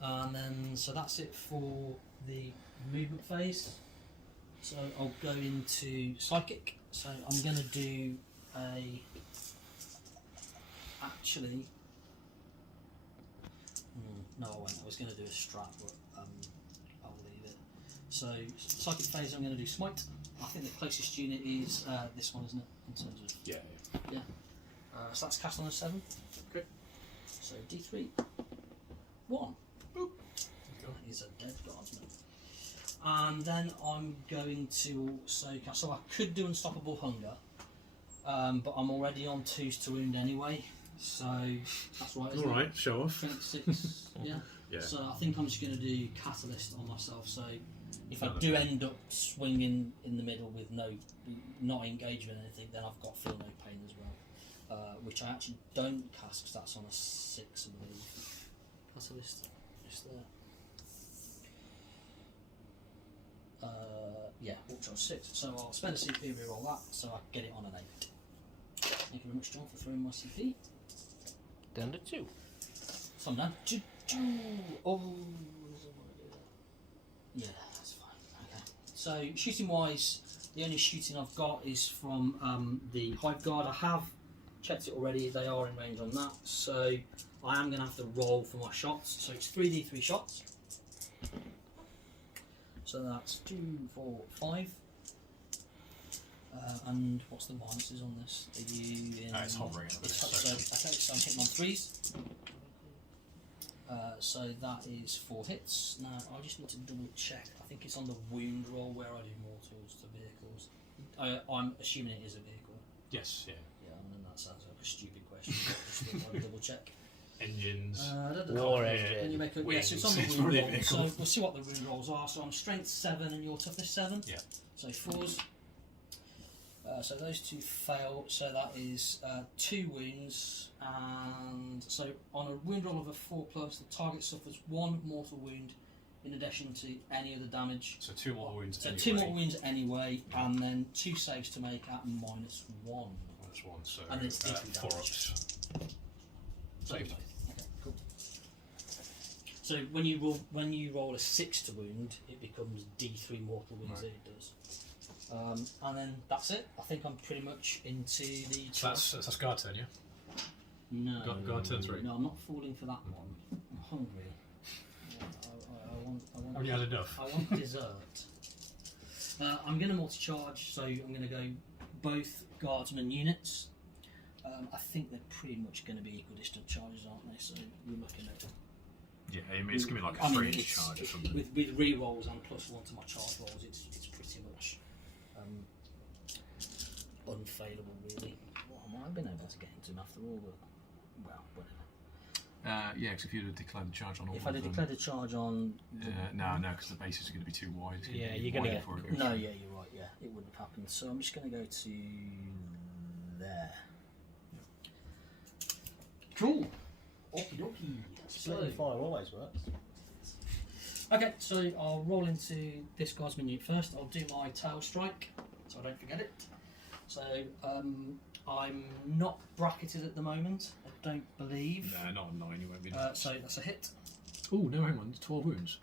And then so that's it for the movement phase. So I'll go into psychic. So I'm going to do a actually. No, I won't. I was going to do a strat, but I'll leave it. So psychic phase, I'm going to do smite. I think the closest unit is this one, isn't it? In terms of Yeah. so that's cast on a 7. Okay. So D3, 1. Boop. That is a dead guardsman. And then I'm going to also cast. So I could do Unstoppable Hunger, but I'm already on 2s to wound anyway. So that's right. All right, show off. 26. Yeah. Yeah. So I think I'm just going to do Catalyst on myself. So if I do end up swinging in the middle with not engagement or anything, then I've got Feel No Pain as well, which I actually don't cast because that's on a 6, I believe. Catalyst, just there. Yeah, ultra on 6. So I'll spend a CP, reroll that, so I get it on an 8. Thank you very much, John, for throwing my CP. Down to 2. So I'm done. Oh, yeah, that's fine. Okay. So shooting wise, the only shooting I've got is from the Hive Guard. I have checked it already. They are in range on that, so I am going to have to roll for my shots. So it's 3d3 shots. So that's 2, 4, 5. And what's the minuses on this? Are you in? It's hovering at the So I'm hitting on 3s. So that is 4 hits. Now I just need to double check. I think it's on the wound roll where I do mortals to vehicles. I'm assuming it is a vehicle. Yes, yeah. Yeah, and that sounds like a stupid question. Just want to double check. Engines. War engine. Then you make a, yeah, so it's on the wound roll. So we'll see what the wound rolls are. So I'm strength 7 and your toughness 7. Yeah. So 4s. So those 2 fail. So that is 2 wounds, and so on a wound roll of a 4+, the target suffers 1 mortal wound in addition to any other damage. So 2 mortal wounds. So anyway. 2 mortal wounds anyway, and then 2 saves to make at -1. -1. So And it's D3 4 damage. ups. Saved. Okay, cool. So when you roll a 6 to wound, it becomes D3 mortal wounds that it does. And then that's it. I think I'm pretty much into the. So that's guard turn, yeah. No. Guard turn 3. No, I'm not falling for that one. I'm hungry. I want. Have you had enough? I want dessert. I'm going to multi-charge, so I'm going to go both guardsman units. I think they're pretty much going to be equidistant charges, aren't they? So we're looking at. Yeah, I mean, it's going to be like a 3-inch charge or something. With re-rolls and +1 to my charge rolls, it's pretty much unfailable, really. What have I been able to get into them after all? But, well, whatever. Yeah, because if you'd have declared the charge on all If of I'd have them... declared a charge on... no, because the base is going to be too wide. It's Yeah, be you're gonna wide get- before it goes No, through. yeah, you're right, yeah. It wouldn't have happened. So I'm just going to go to there. Cool. Okie dokie. Splitting fire always works. Okay, so I'll roll into this guardsman unit first. I'll do my tail strike, so I don't forget it. So I'm not bracketed at the moment, I don't believe. No, not on 9, you won't be. So that's a hit. Oh, no, hang on, 12 wounds.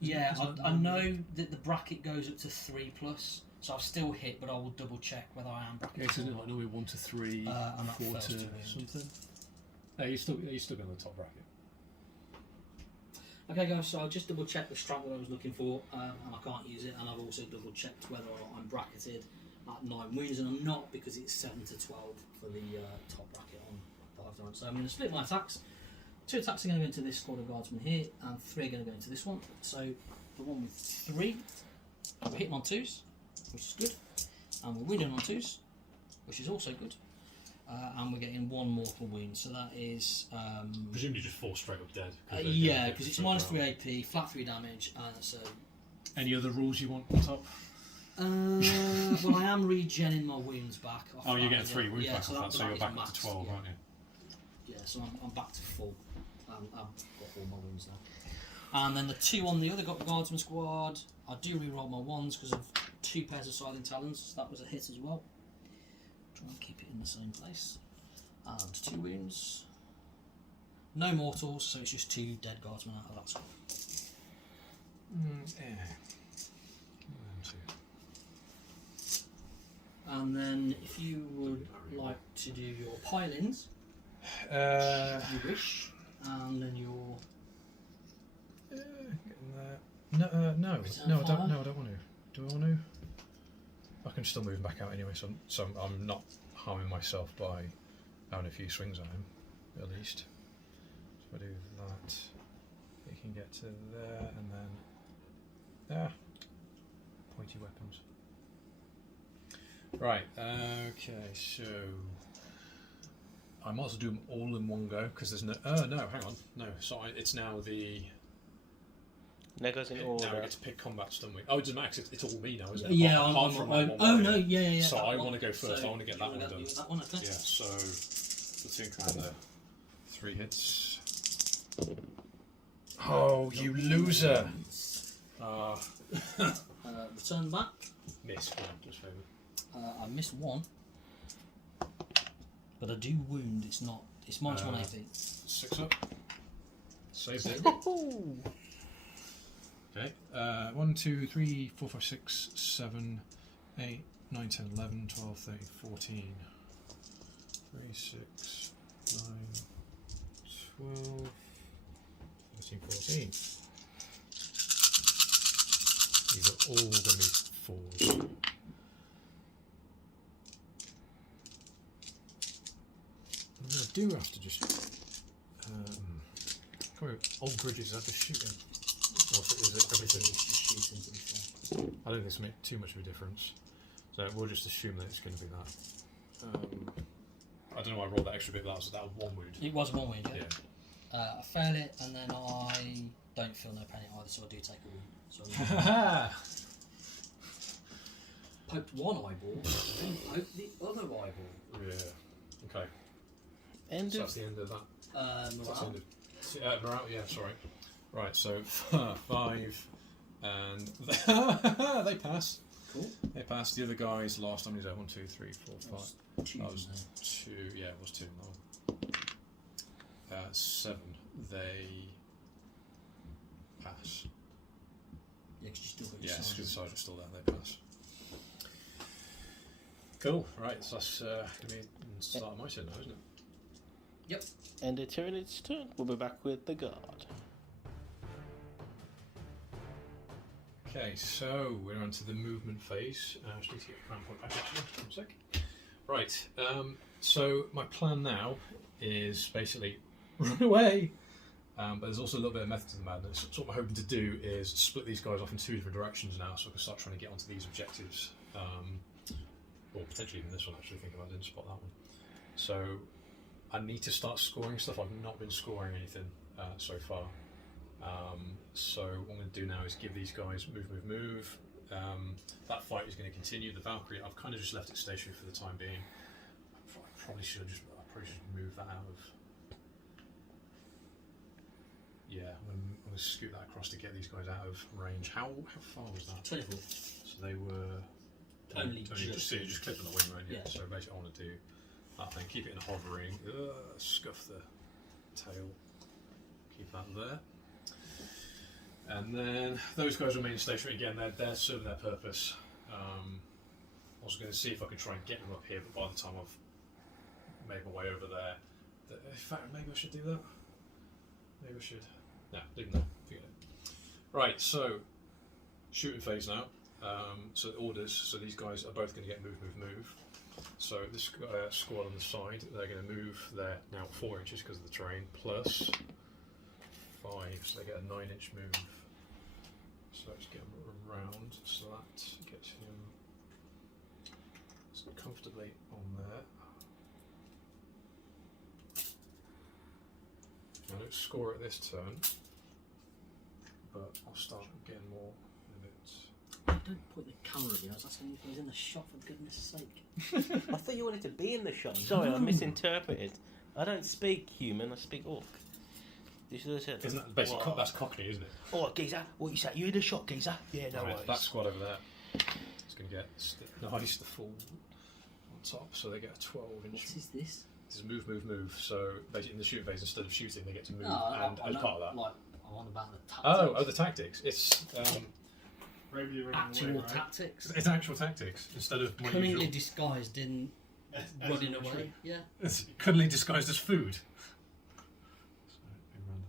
Yeah, Is that I know that the bracket goes up to 3+, so I've still hit, but I will double check whether I am Yeah, bracketed. isn't it like normally 1 to 3, I'm at 4 first to to wound. something? No, you're still going on the top bracket. Okay guys, so I'll just double check the strat that I was looking for, and I can't use it, and I've also double checked whether or not I'm bracketed at 9 wounds, and I'm not because it's 7 to 12 for the top bracket on the Hive Tyrant. So I'm going to split my attacks. 2 attacks are going to go into this squad of guardsmen here, and 3 are going to go into this one. So the one with 3, we're hitting on 2s, which is good, and we're wounding on 2s, which is also good. And we're getting 1 mortal wound, so that is... Presumably just fall straight up dead. yeah, because it's -3 AP, flat 3 damage, and so Any other rules you want on top? Well, I am regenning my wounds back. Oh, you're getting 3 wounds back off that, so you're is back up max, to 12, yeah. aren't you? Yeah, so I'm back to full. I've got all my wounds now. And then the 2 on the other guardsman squad, I do re-roll my 1s because of 2 pairs of Silent Talons, so that was a hit as well. Try and keep it in the same place. And 2 wounds. No mortals, so it's just 2 dead guardsmen out of that squad. Yeah. And then if you would like to do your pile-ins, you wish, and then your... Getting there. No, I don't. No, I don't want to. Do I want to? I can still move back out anyway, so I'm not harming myself by having a few swings on him, at least. So if I do that, he can get to there, and then pointy weapons. Right. Okay. So I might as well do them all in one go because there's no. No, hang on. No, sorry. It's now the. Now goes in order. Now we get to pick combats, don't we? Oh, it doesn't matter 'cause it's all me now, isn't it? Yeah, Apart from that one oh where- no, yeah. So I one. want to go first. So I want to get that one done. That one, okay. Yeah. So platoon commander, 3 hits. Oh, you loser! Return back. Miss. Come on, just favour. I missed 1, but I do wound. It's not. It's minus 1 AP. 6 up. Saved it. Okay. 1, 2, 3, 4, 5, 6, 7, 8, 9, 10, 11, 12, 13, 14. 3, 6, 9, 12, 13, 14. These are all going to be 4s. I do have to just. Old bridges, I have to shoot him. Or is it everything? I don't think this makes too much of a difference. So we'll just assume that it's going to be that. I don't know why I rolled that extra bit, but that was 1 wound. It was 1 wound, yeah. Yeah. I fail it, and then I don't feel no pain either, so I do take a wound. So poked 1 eyeball, then poked the other eyeball. Yeah. Okay. End So of that's the end of that. That's the Morale. end of morale, yeah, sorry. Right, so 5, and they pass. Cool. They passed. The other guys last time he was at 1, 2, 3, 4, 5. That was 2. That was 2. Yeah, it was 2. No. 7. They pass. Yeah, because you still got your Yes, because the sergeant. sergeant's still there. They pass. Cool. Right, so that's going to be the start of my turn now, isn't it? Yep. And the Tyranids Turn. We'll be back with the guard. Okay, so we're on to the movement phase. I just need to get a crown point back actually. 1 sec. Right, so my plan now is basically run away. But there's also a little bit of method to the madness. So what I'm hoping to do is split these guys off in 2 different directions now, so I can start trying to get onto these objectives. Or potentially even this one, actually, thinking about it, I didn't spot that one. So I need to start scoring stuff. I've not been scoring anything so far. So what I'm going to do now is give these guys move. That fight is going to continue. The Valkyrie, I've kind of just left it stationary for the time being. I probably should move that out of. Yeah, I'm going to scoot that across to get these guys out of range. How far was that? 24. So they were Only just clipping the wing, right? Yeah. So basically, I want to do that thing. Keep it in hovering. Scuff the tail. Keep that there. And then those guys remain stationary again. They're serving their purpose. Also going to see if I can try and get them up here, but by the time I've made my way over there, in fact, maybe I should do that. Maybe I should. No, didn't know. Forget it. Right, so shooting phase now. So orders. So these guys are both going to get move. So this squad on the side, they're going to move. They're now 4 inches because of the terrain, plus 5, so they get a 9-inch move. So let's get him around, so that gets him comfortably on there. I don't score it this turn, but I'll start getting more in a bit. don't point the camera at me. I was asking if he was in the shot, for goodness sake. I thought you wanted to be in the shot. Sorry, I misinterpreted. I don't speak human, I speak orc. You should have said. Isn't that basically that's Cockney, isn't it? Oh, geezer, what you say? You in the shot, geezer? Yeah, no worries. That squad over there. It's going to get nice the full on top, so they get a 12-inch. What is this? This is move. So basically, in the shooting phase, instead of shooting, they get to move, No, and I as know, part of that. like, I want about the tactics. Oh, the tactics. It's actual tactics. It's actual tactics instead of my Cunningly usual. disguised in running away. Yeah. It's cunningly disguised as food. So around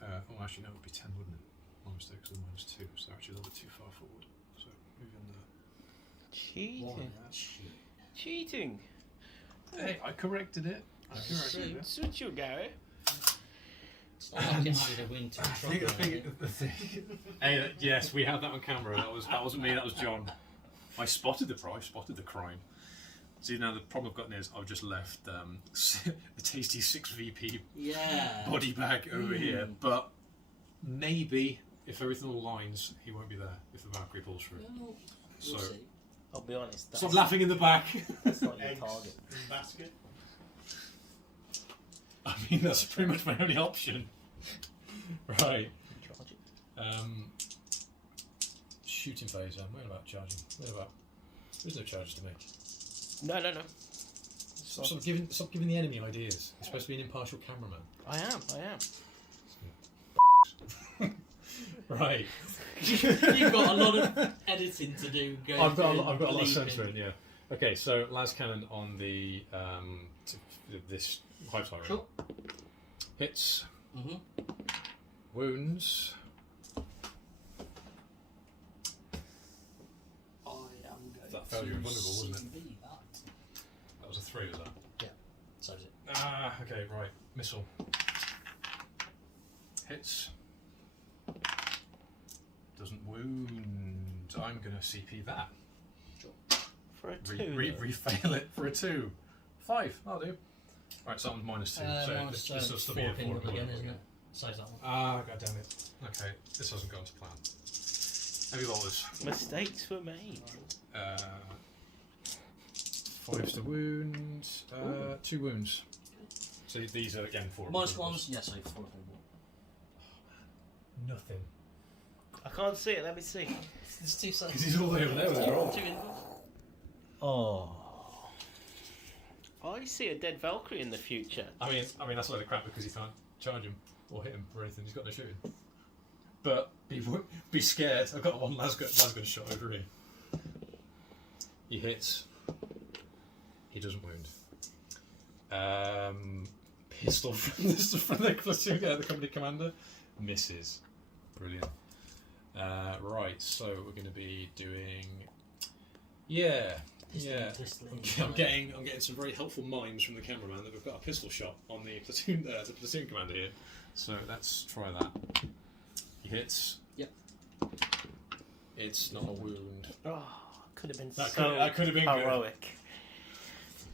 there. Oh, actually, no, it would be 10, wouldn't it? My mistake, so -2, so actually a little bit too far forward. So move in there. Cheating. Hey, I corrected it. Suit you, Gary. It's not like it added a wing to the truck. Hey, yes, we had that on camera. That wasn't me. That was John. I spotted the crime. See, now the problem I've got is I've just left the tasty 6VP body bag over here. But maybe if everything all lines, he won't be there if the Valkyrie pulls through. Well, So we'll see. I'll be honest. stop laughing in the back. That's not your target. Basket. I mean, that's pretty much my only option. Right. Charge it. Shooting phase. Where about charging? There's no charges to make. No. Stop giving the enemy ideas. You're supposed to be an impartial cameraman. I am. Right. You've got a lot of editing to do. I've got a lot of censoring. Yeah. Okay. So las cannon on the this hive tyrant. Sure. Hits. Mm-hmm. Wounds. I am going That failed you invulnerable, wasn't it? CV that. That was a 3, was that? Yeah. So is it. Okay. Right. Missile. Hits. Doesn't wound. I'm gonna CP that. Sure. For a 2. Refail it for a 2. 5. I'll do. Right, so that one's -2. So Minus this will still be 4 a 4 pin again, isn't it? Saves that one. God damn it. Okay, this hasn't gone to plan. Heavy bolters. Mistakes were made. 5s to wounds. 2 wounds. So these are again 4. -1s, yeah, so 4 pin. Nothing. I can't see it. Let me see. There's 2 sides. Because he's all the way over there with the roll. 2 involved. Oh. I see a dead Valkyrie in the future. I mean that's a load of crap because you can't charge him or hit him for anything. He's got no shooting. But be scared. I've got one lasgun shot over here. He hits. He doesn't wound. Pistol from the platoon, the company commander, misses. Brilliant. Right, so we're going to be doing. I'm getting some very helpful mimes from the cameraman that we've got a pistol shot on the platoon commander here. So let's try that. He hits. Yep. It's not a wound. Oh, could have been That so could have been good. heroic.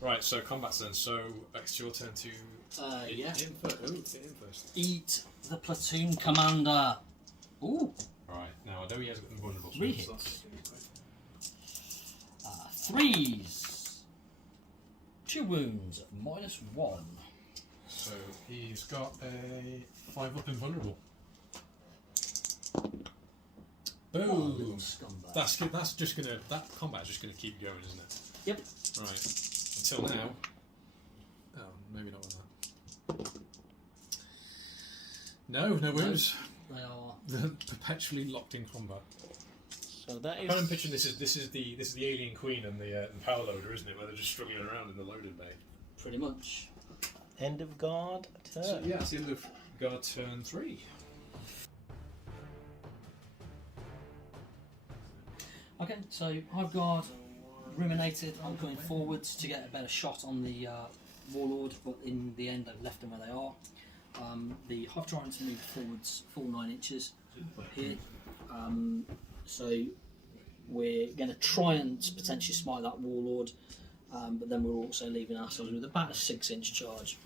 Right, so combats then. So it's your turn to Yeah. hit him first. Eat the platoon commander. Ooh. Right, now I know he has got invulnerable. 3 hits. 3s. 2 wounds. -1. So he's got a 5 up invulnerable. Boom! Scumbag. That's just gonna combat's just gonna keep going, isn't it? Yep. Right. Until now. Oh, maybe not with that. No wounds. They are. They're perpetually locked in combat. So that I'm is. picturing this is the alien queen and the power loader, isn't it? Where they're just struggling around in the loading bay. Pretty much. End of guard turn. So, yeah, it's the end of guard turn 3. Okay, so I've got ruminated. I'm going forwards to get a better shot on the warlord, but in the end I've left them where they are. The half tyrants move forwards full 9 inches up here. So we're going to try and potentially smite that warlord, but then we're also leaving ourselves with about a 6-inch charge.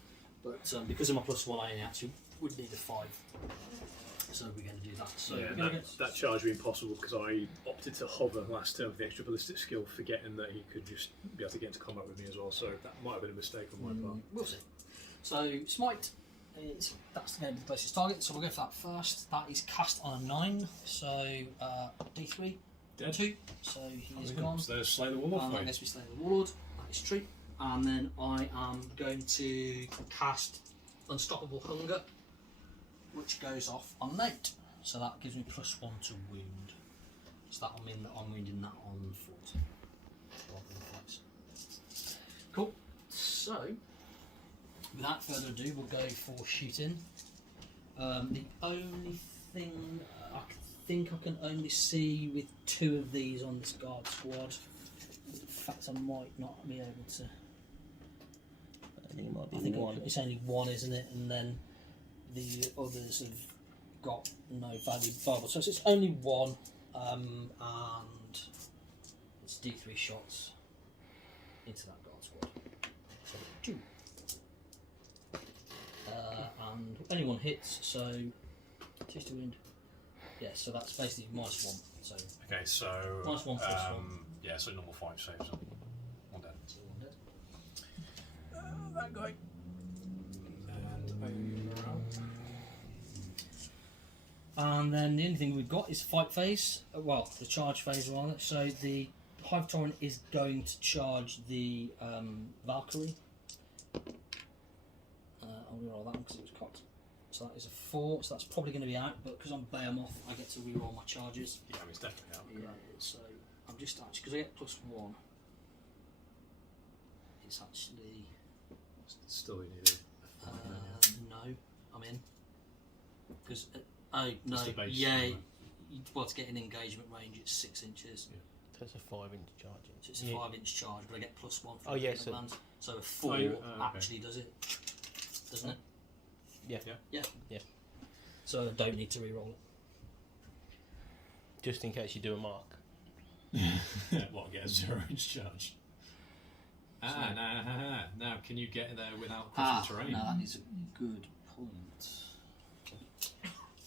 But because of my +1, I actually would need a 5. So we're going to do that. So Yeah, we're going to that charge would be impossible because I opted to hover last turn with the extra ballistic skill, forgetting that he could just be able to get into combat with me as well. So that might have been a mistake on my part. We'll see. So smite, that's going to be the closest target. So we'll go for that first. That is cast on a 9. So D3, Dead. 2. So he is gone. So there's Slay the Warlord. And unless we slay the Warlord, that is true. And then I am going to cast Unstoppable Hunger, which goes off on an 8. So that gives me +1 to wound. So that will mean that I'm wounding that on foot. Rather than flex. Cool. So, without further ado, we'll go for shooting. The only thing I think I can only see with 2 of these on this guard squad. In fact, I might not be able to. I think it might be I think one. it's only 1, isn't it? And then the others have got no value bubble. So it's only 1, and it's D3 shots into that guard squad. So 2. And anyone hits, so 2 to wound. Yeah, so that's basically -1. So Okay, so -1 +1. yeah, so normal 5 saves. 1 dead. So 1 dead. That guy. And then the only thing we've got is fight phase. Well, the charge phase rather. So the Hive Torrent is going to charge the Valkyrie. I'll reroll that one because it was cocked. So that is a 4. So that's probably going to be out. But because I'm Behemoth, I get to reroll my charges. Yeah, I mean, it's definitely out. Yeah. So I'm just actually because I get +1. It's actually Still we need no. I'm in because. Oh no! Just the base, Yeah, isn't well, to get an engagement range, it's 6 inches. Yeah. So it's a 5-inch charging. So it's a 5-inch charge, but I get +1 for Oh, yeah, the so- badlands. So a 4 okay. actually does it, doesn't it? Yeah. Yeah. So I don't need to re-roll it. Just in case you do a mark. What, get a 0-inch charge? Now can you get there without crossing the terrain? No, that is a good point.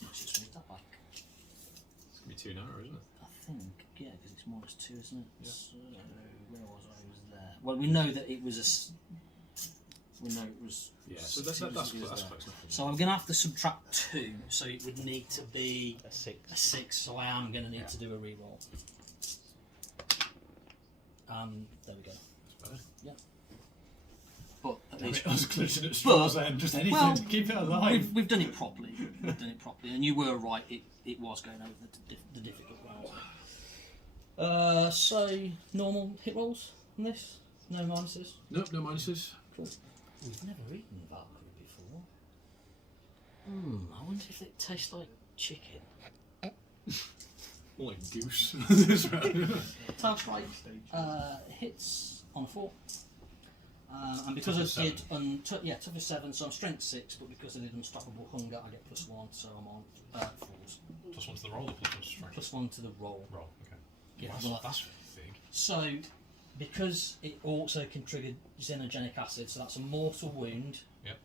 Let's just move that back. It's going to be too narrow, isn't it? I think, yeah, because it's -2, isn't it? Yeah. So where was I? I was there. Well, we know that it was we know it was. Yeah, so that's close enough. So I'm going to have to subtract 2, so it would need to be A 6. a 6. So I am going to need to do a re-roll. There we go. That's better. Yeah. But at least I was clutching at straws But- then, just anything well, to keep it alive. we've done it properly. We've done it properly, and you were right. It was going over the difficult rounds. So normal hit rolls on this. No minuses. Nope, no minuses. Cool. We've never eaten Valkyrie before. I wonder if it tastes like chicken. More like goose. This round. Tail strike hits on a 4. And because Tough I of did tough of 7, so I'm strength 6, but because I did Unstoppable Hunger, I get +1, so I'm on 4s. +1 to the roll or +1 to strength? +1 to the roll. Roll, okay. Yeah, Well, that's big. So, because it also can trigger xenogenic acid, so that's a mortal wound. Yep.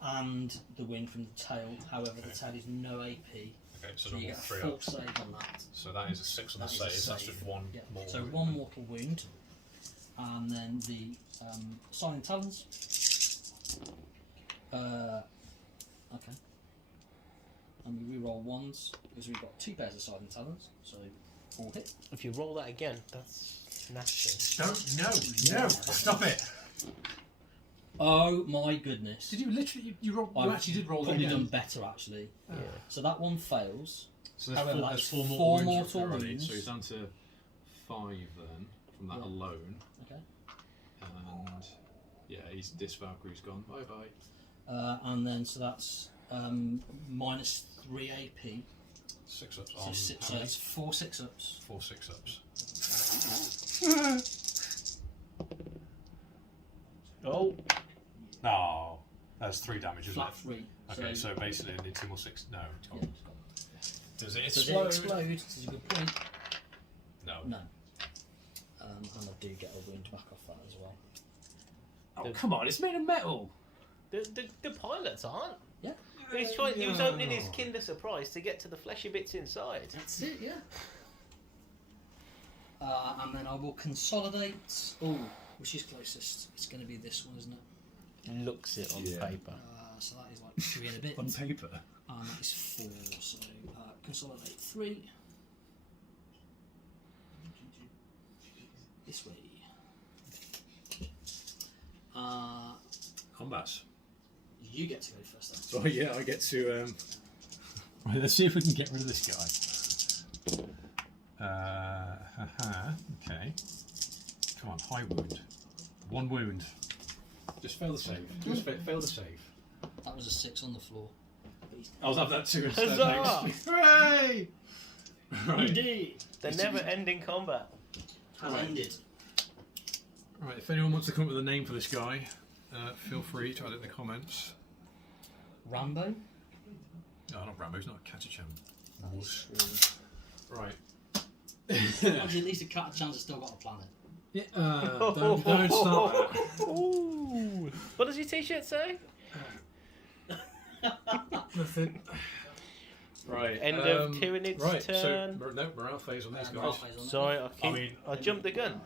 And the wound from the tail. However, the tail is no AP. Okay, so So you normal get a 3 full up. save on that. So that is a 6 on the That is a save. That's save. just 1 Yeah. more. So 1 mortal wound. And then the Silent Talons. Okay. And we re-roll 1s because we've got 2 pairs of Silent Talons, so 4 hit. If you roll that again, that's nasty. No, stop it. Oh my goodness! Did you literally, you rolled, you I've actually did roll that probably again? done better actually. Yeah. So that one fails. So However, there's that's 4 4 mortal mortal already, wounds. so he's down to 5 then, from that Yeah. alone. Okay. And yeah, this Valkyrie's gone. Bye bye. And then so that's -3 AP. 6 ups So, on. so it's 4 6-ups. 4 6 ups. Oh! No, that's 3 damage, isn't Flat it? 3. Okay, so basically I need 2 more 6. No, it's gone. Yeah, it's gone. Does it Does it explode? explode? This is a good point. No. No. And I do get a wound back off that as well. Oh, come on, it's made of metal. The pilots aren't. Yeah. He was opening his Kinder Surprise to get to the fleshy bits inside. That's it, yeah. And then I will consolidate. Oh, which is closest? It's going to be this one, isn't it? Looks it on paper. So that is like 3 and a bit. On paper. And that is 4. So consolidate 3. This way. Combats. You get to go first then. So yeah, I get to. Right, let's see if we can get rid of this guy. Okay. Come on, high wound. 1 wound. Just fail the save. Just fail the save. That was a 6 on the floor. I'll have that too instead. Huzzah! Thanks. Hooray! Right. Indeed. The never-ending combat. Has ended. Right, if anyone wants to come up with a name for this guy, feel free to add it in the comments. Rambo? No, not Rambo, he's not a Catachan. That is true. Right. Actually, at least a Catachan's has still got a planet. Yeah, don't start that. Ooh. What does your t-shirt say? Nothing. Right. End of Tyranids right, Turn. So, no, morale phase on these Morale guys. phase on it. Sorry, I jumped the gun.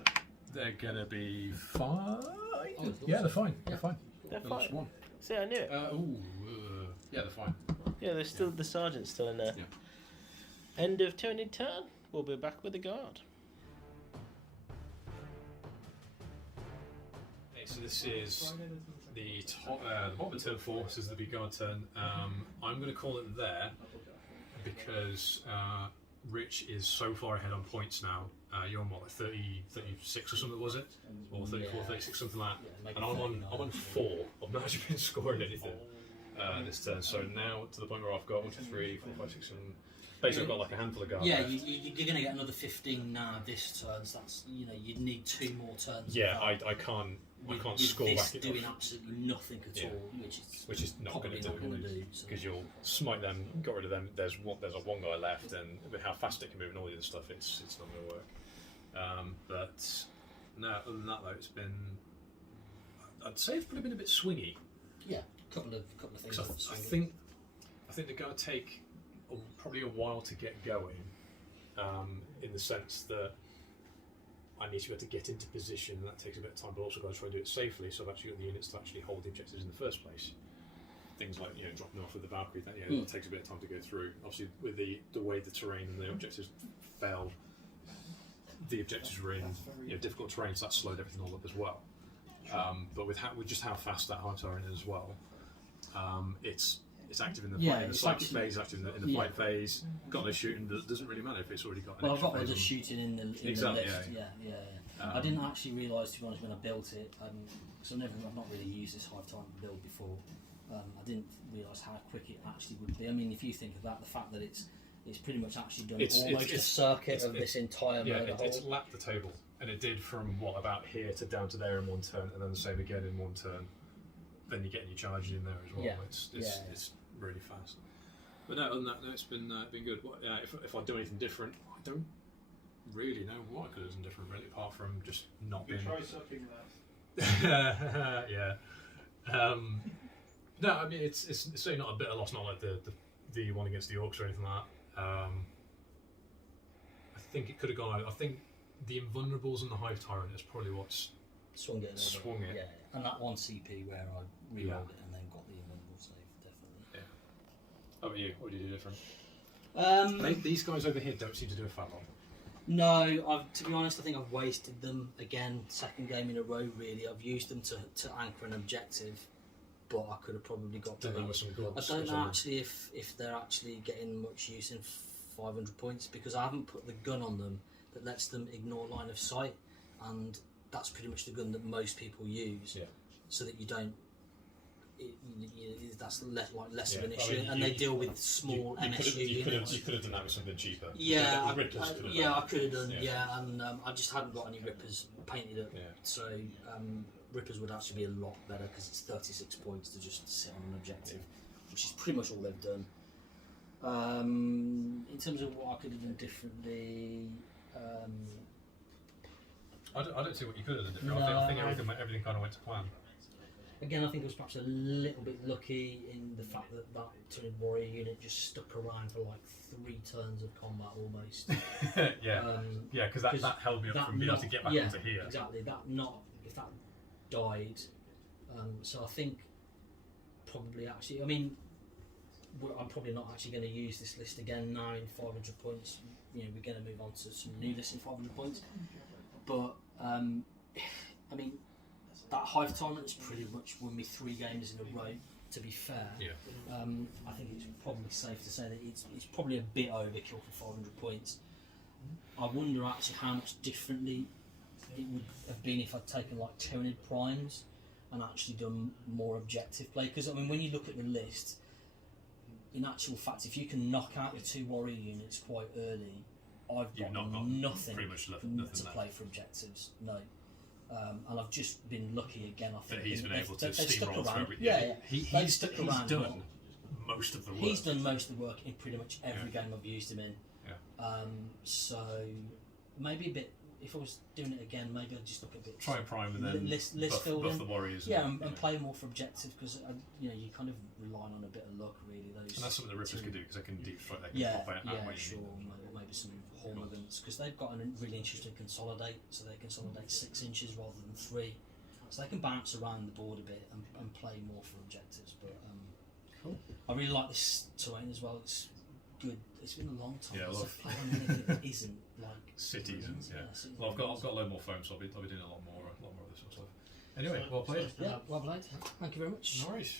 They're gonna be fine. Oh, Yeah, they're fine. They're fine. They're They lost fine. 1. See, I knew it. Yeah, they're fine. Yeah, there's still the sergeant's still in there. Yeah. End of Tyranids Turn. We'll be back with the guard. Okay, so this is the top, the bottom of turn 4. This is the big guard turn. I'm going to call it there because Rich is so far ahead on points now. You're on what, like 30, 36 or something, was it? Or 34, 36, something like that. And I'm on 4. I've not actually been scoring anything this turn. So now to the point where I've got 1, 2, 3, 4, 5, 6, 7. Basically, I've got like a handful of guards. Yeah, left. you're going to get another 15 now this turn. So that's, you'd need 2 more turns. Yeah, I can't with score this back doing enough. absolutely nothing at all, Which is not going to do so. because you'll smite them, got rid of them. There's a one guy left, and with how fast it can move and all the other stuff, it's not going to work. But no, other than that though, it's been. I'd say it's probably been a bit swingy. Yeah, couple of things. I think they're going to take probably a while to get going, in the sense that I need to be able to get into position, and that takes a bit of time, but also got to try and do it safely, so I've actually got the units to actually hold the objectives in the first place. Things like dropping off with the Valkyrie, that it takes a bit of time to go through. Obviously, with the way the terrain and the objectives fell, the objectives were in difficult terrain, so that slowed everything all up as well. But with just how fast that high tyrant is as well, it's active in the fight, in the psychic phase, active in the fight phase. Got no shooting, doesn't really matter if it's already got. Well, I've got other shooting in the Exactly, list. Yeah. I didn't actually realise, to be honest, when I built it, because I've not really used this hive tyrant build before. I didn't realise how quick it actually would be. I mean, if you think of that, the fact that it's pretty much actually done almost a circuit of this entire murder hole. It's lapped the table, and it did from about here to down to there in 1 turn, and then the same again in 1 turn. Then you're getting your charges in there as well. It's really fast. But no, other than that, no, it's been good. If I do anything different, I don't really know what I could have done different, really, apart from just not being. Try sucking that. Yeah. No, I mean it's certainly not a bitter loss, not like the one against the Orcs or anything like that. I think it could have gone. I think the Invulnerables and the Hive Tyrant is probably what's swung it. Yeah. And that 1 CP where I rerolled it and then got the invulnerable save, definitely. Yeah. How about you? What did you do different? These guys over here don't seem to do a fat lot. No, to be honest, I think I've wasted them again. 2nd game in a row, really. I've used them to anchor an objective, but I could have probably got. I don't know actually if they're actually getting much use in 500 points, because I haven't put the gun on them that lets them ignore line of sight, and that's pretty much the gun that most people use. Yeah. So that you don't. That's less of an issue, and they deal with small MSU units. You could have done that with something cheaper. Yeah, I could have done. Yeah, and I just hadn't got any Rippers painted up, so Rippers would actually be a lot better, because it's 36 points to just sit on an objective, which is pretty much all they've done. In terms of what I could have done differently. I don't see what you could have done different. I think everything kind of went to plan. again, I think I was perhaps a little bit lucky in the fact that that Tyranid warrior unit just stuck around for like 3 turns of combat almost. Yeah, because that held me up from being able to get back onto here. Exactly. If that died, so I think probably actually. I mean, I'm probably not actually going to use this list again now in 500 points. You know, we're going to move on to some new lists in 500 points. But I mean, that Hive Tyrant has pretty much won me 3 games in a row. To be fair, I think it's probably safe to say that it's probably a bit overkill for 500 points. I wonder actually how much differently it would have been if I'd taken like Tyranid primes and actually done more objective play. Because I mean, when you look at the list, in actual fact, if you can knock out the 2 warrior units quite early, I've got nothing to play for objectives. No. And I've just been lucky again. I think that he's been able to steamroll through everything. Yeah. He's done most of the work. He's done most of the work in pretty much every game I've used him in. Yeah. So maybe a bit. If I was doing it again, maybe I'd just look a bit. Try a prime and then list buff building. the warriors. And play more for objectives because you kind of relying on a bit of luck really. Those. And that's something the Rippers can do because they can deep strike. They can pop out yeah, sure. Maybe some Hormigans because they've got a really interesting consolidate, so they consolidate 6 inches rather than 3, so they can bounce around the board a bit and play more for objectives. But cool. I really like this terrain as well. It's good. It's been a long time. Yeah, it isn't like cities. Well, I've got a load more foam, so I'll be doing a lot more of this sort of stuff. Anyway, well played. Yeah, well played. Thank you very much. No worries.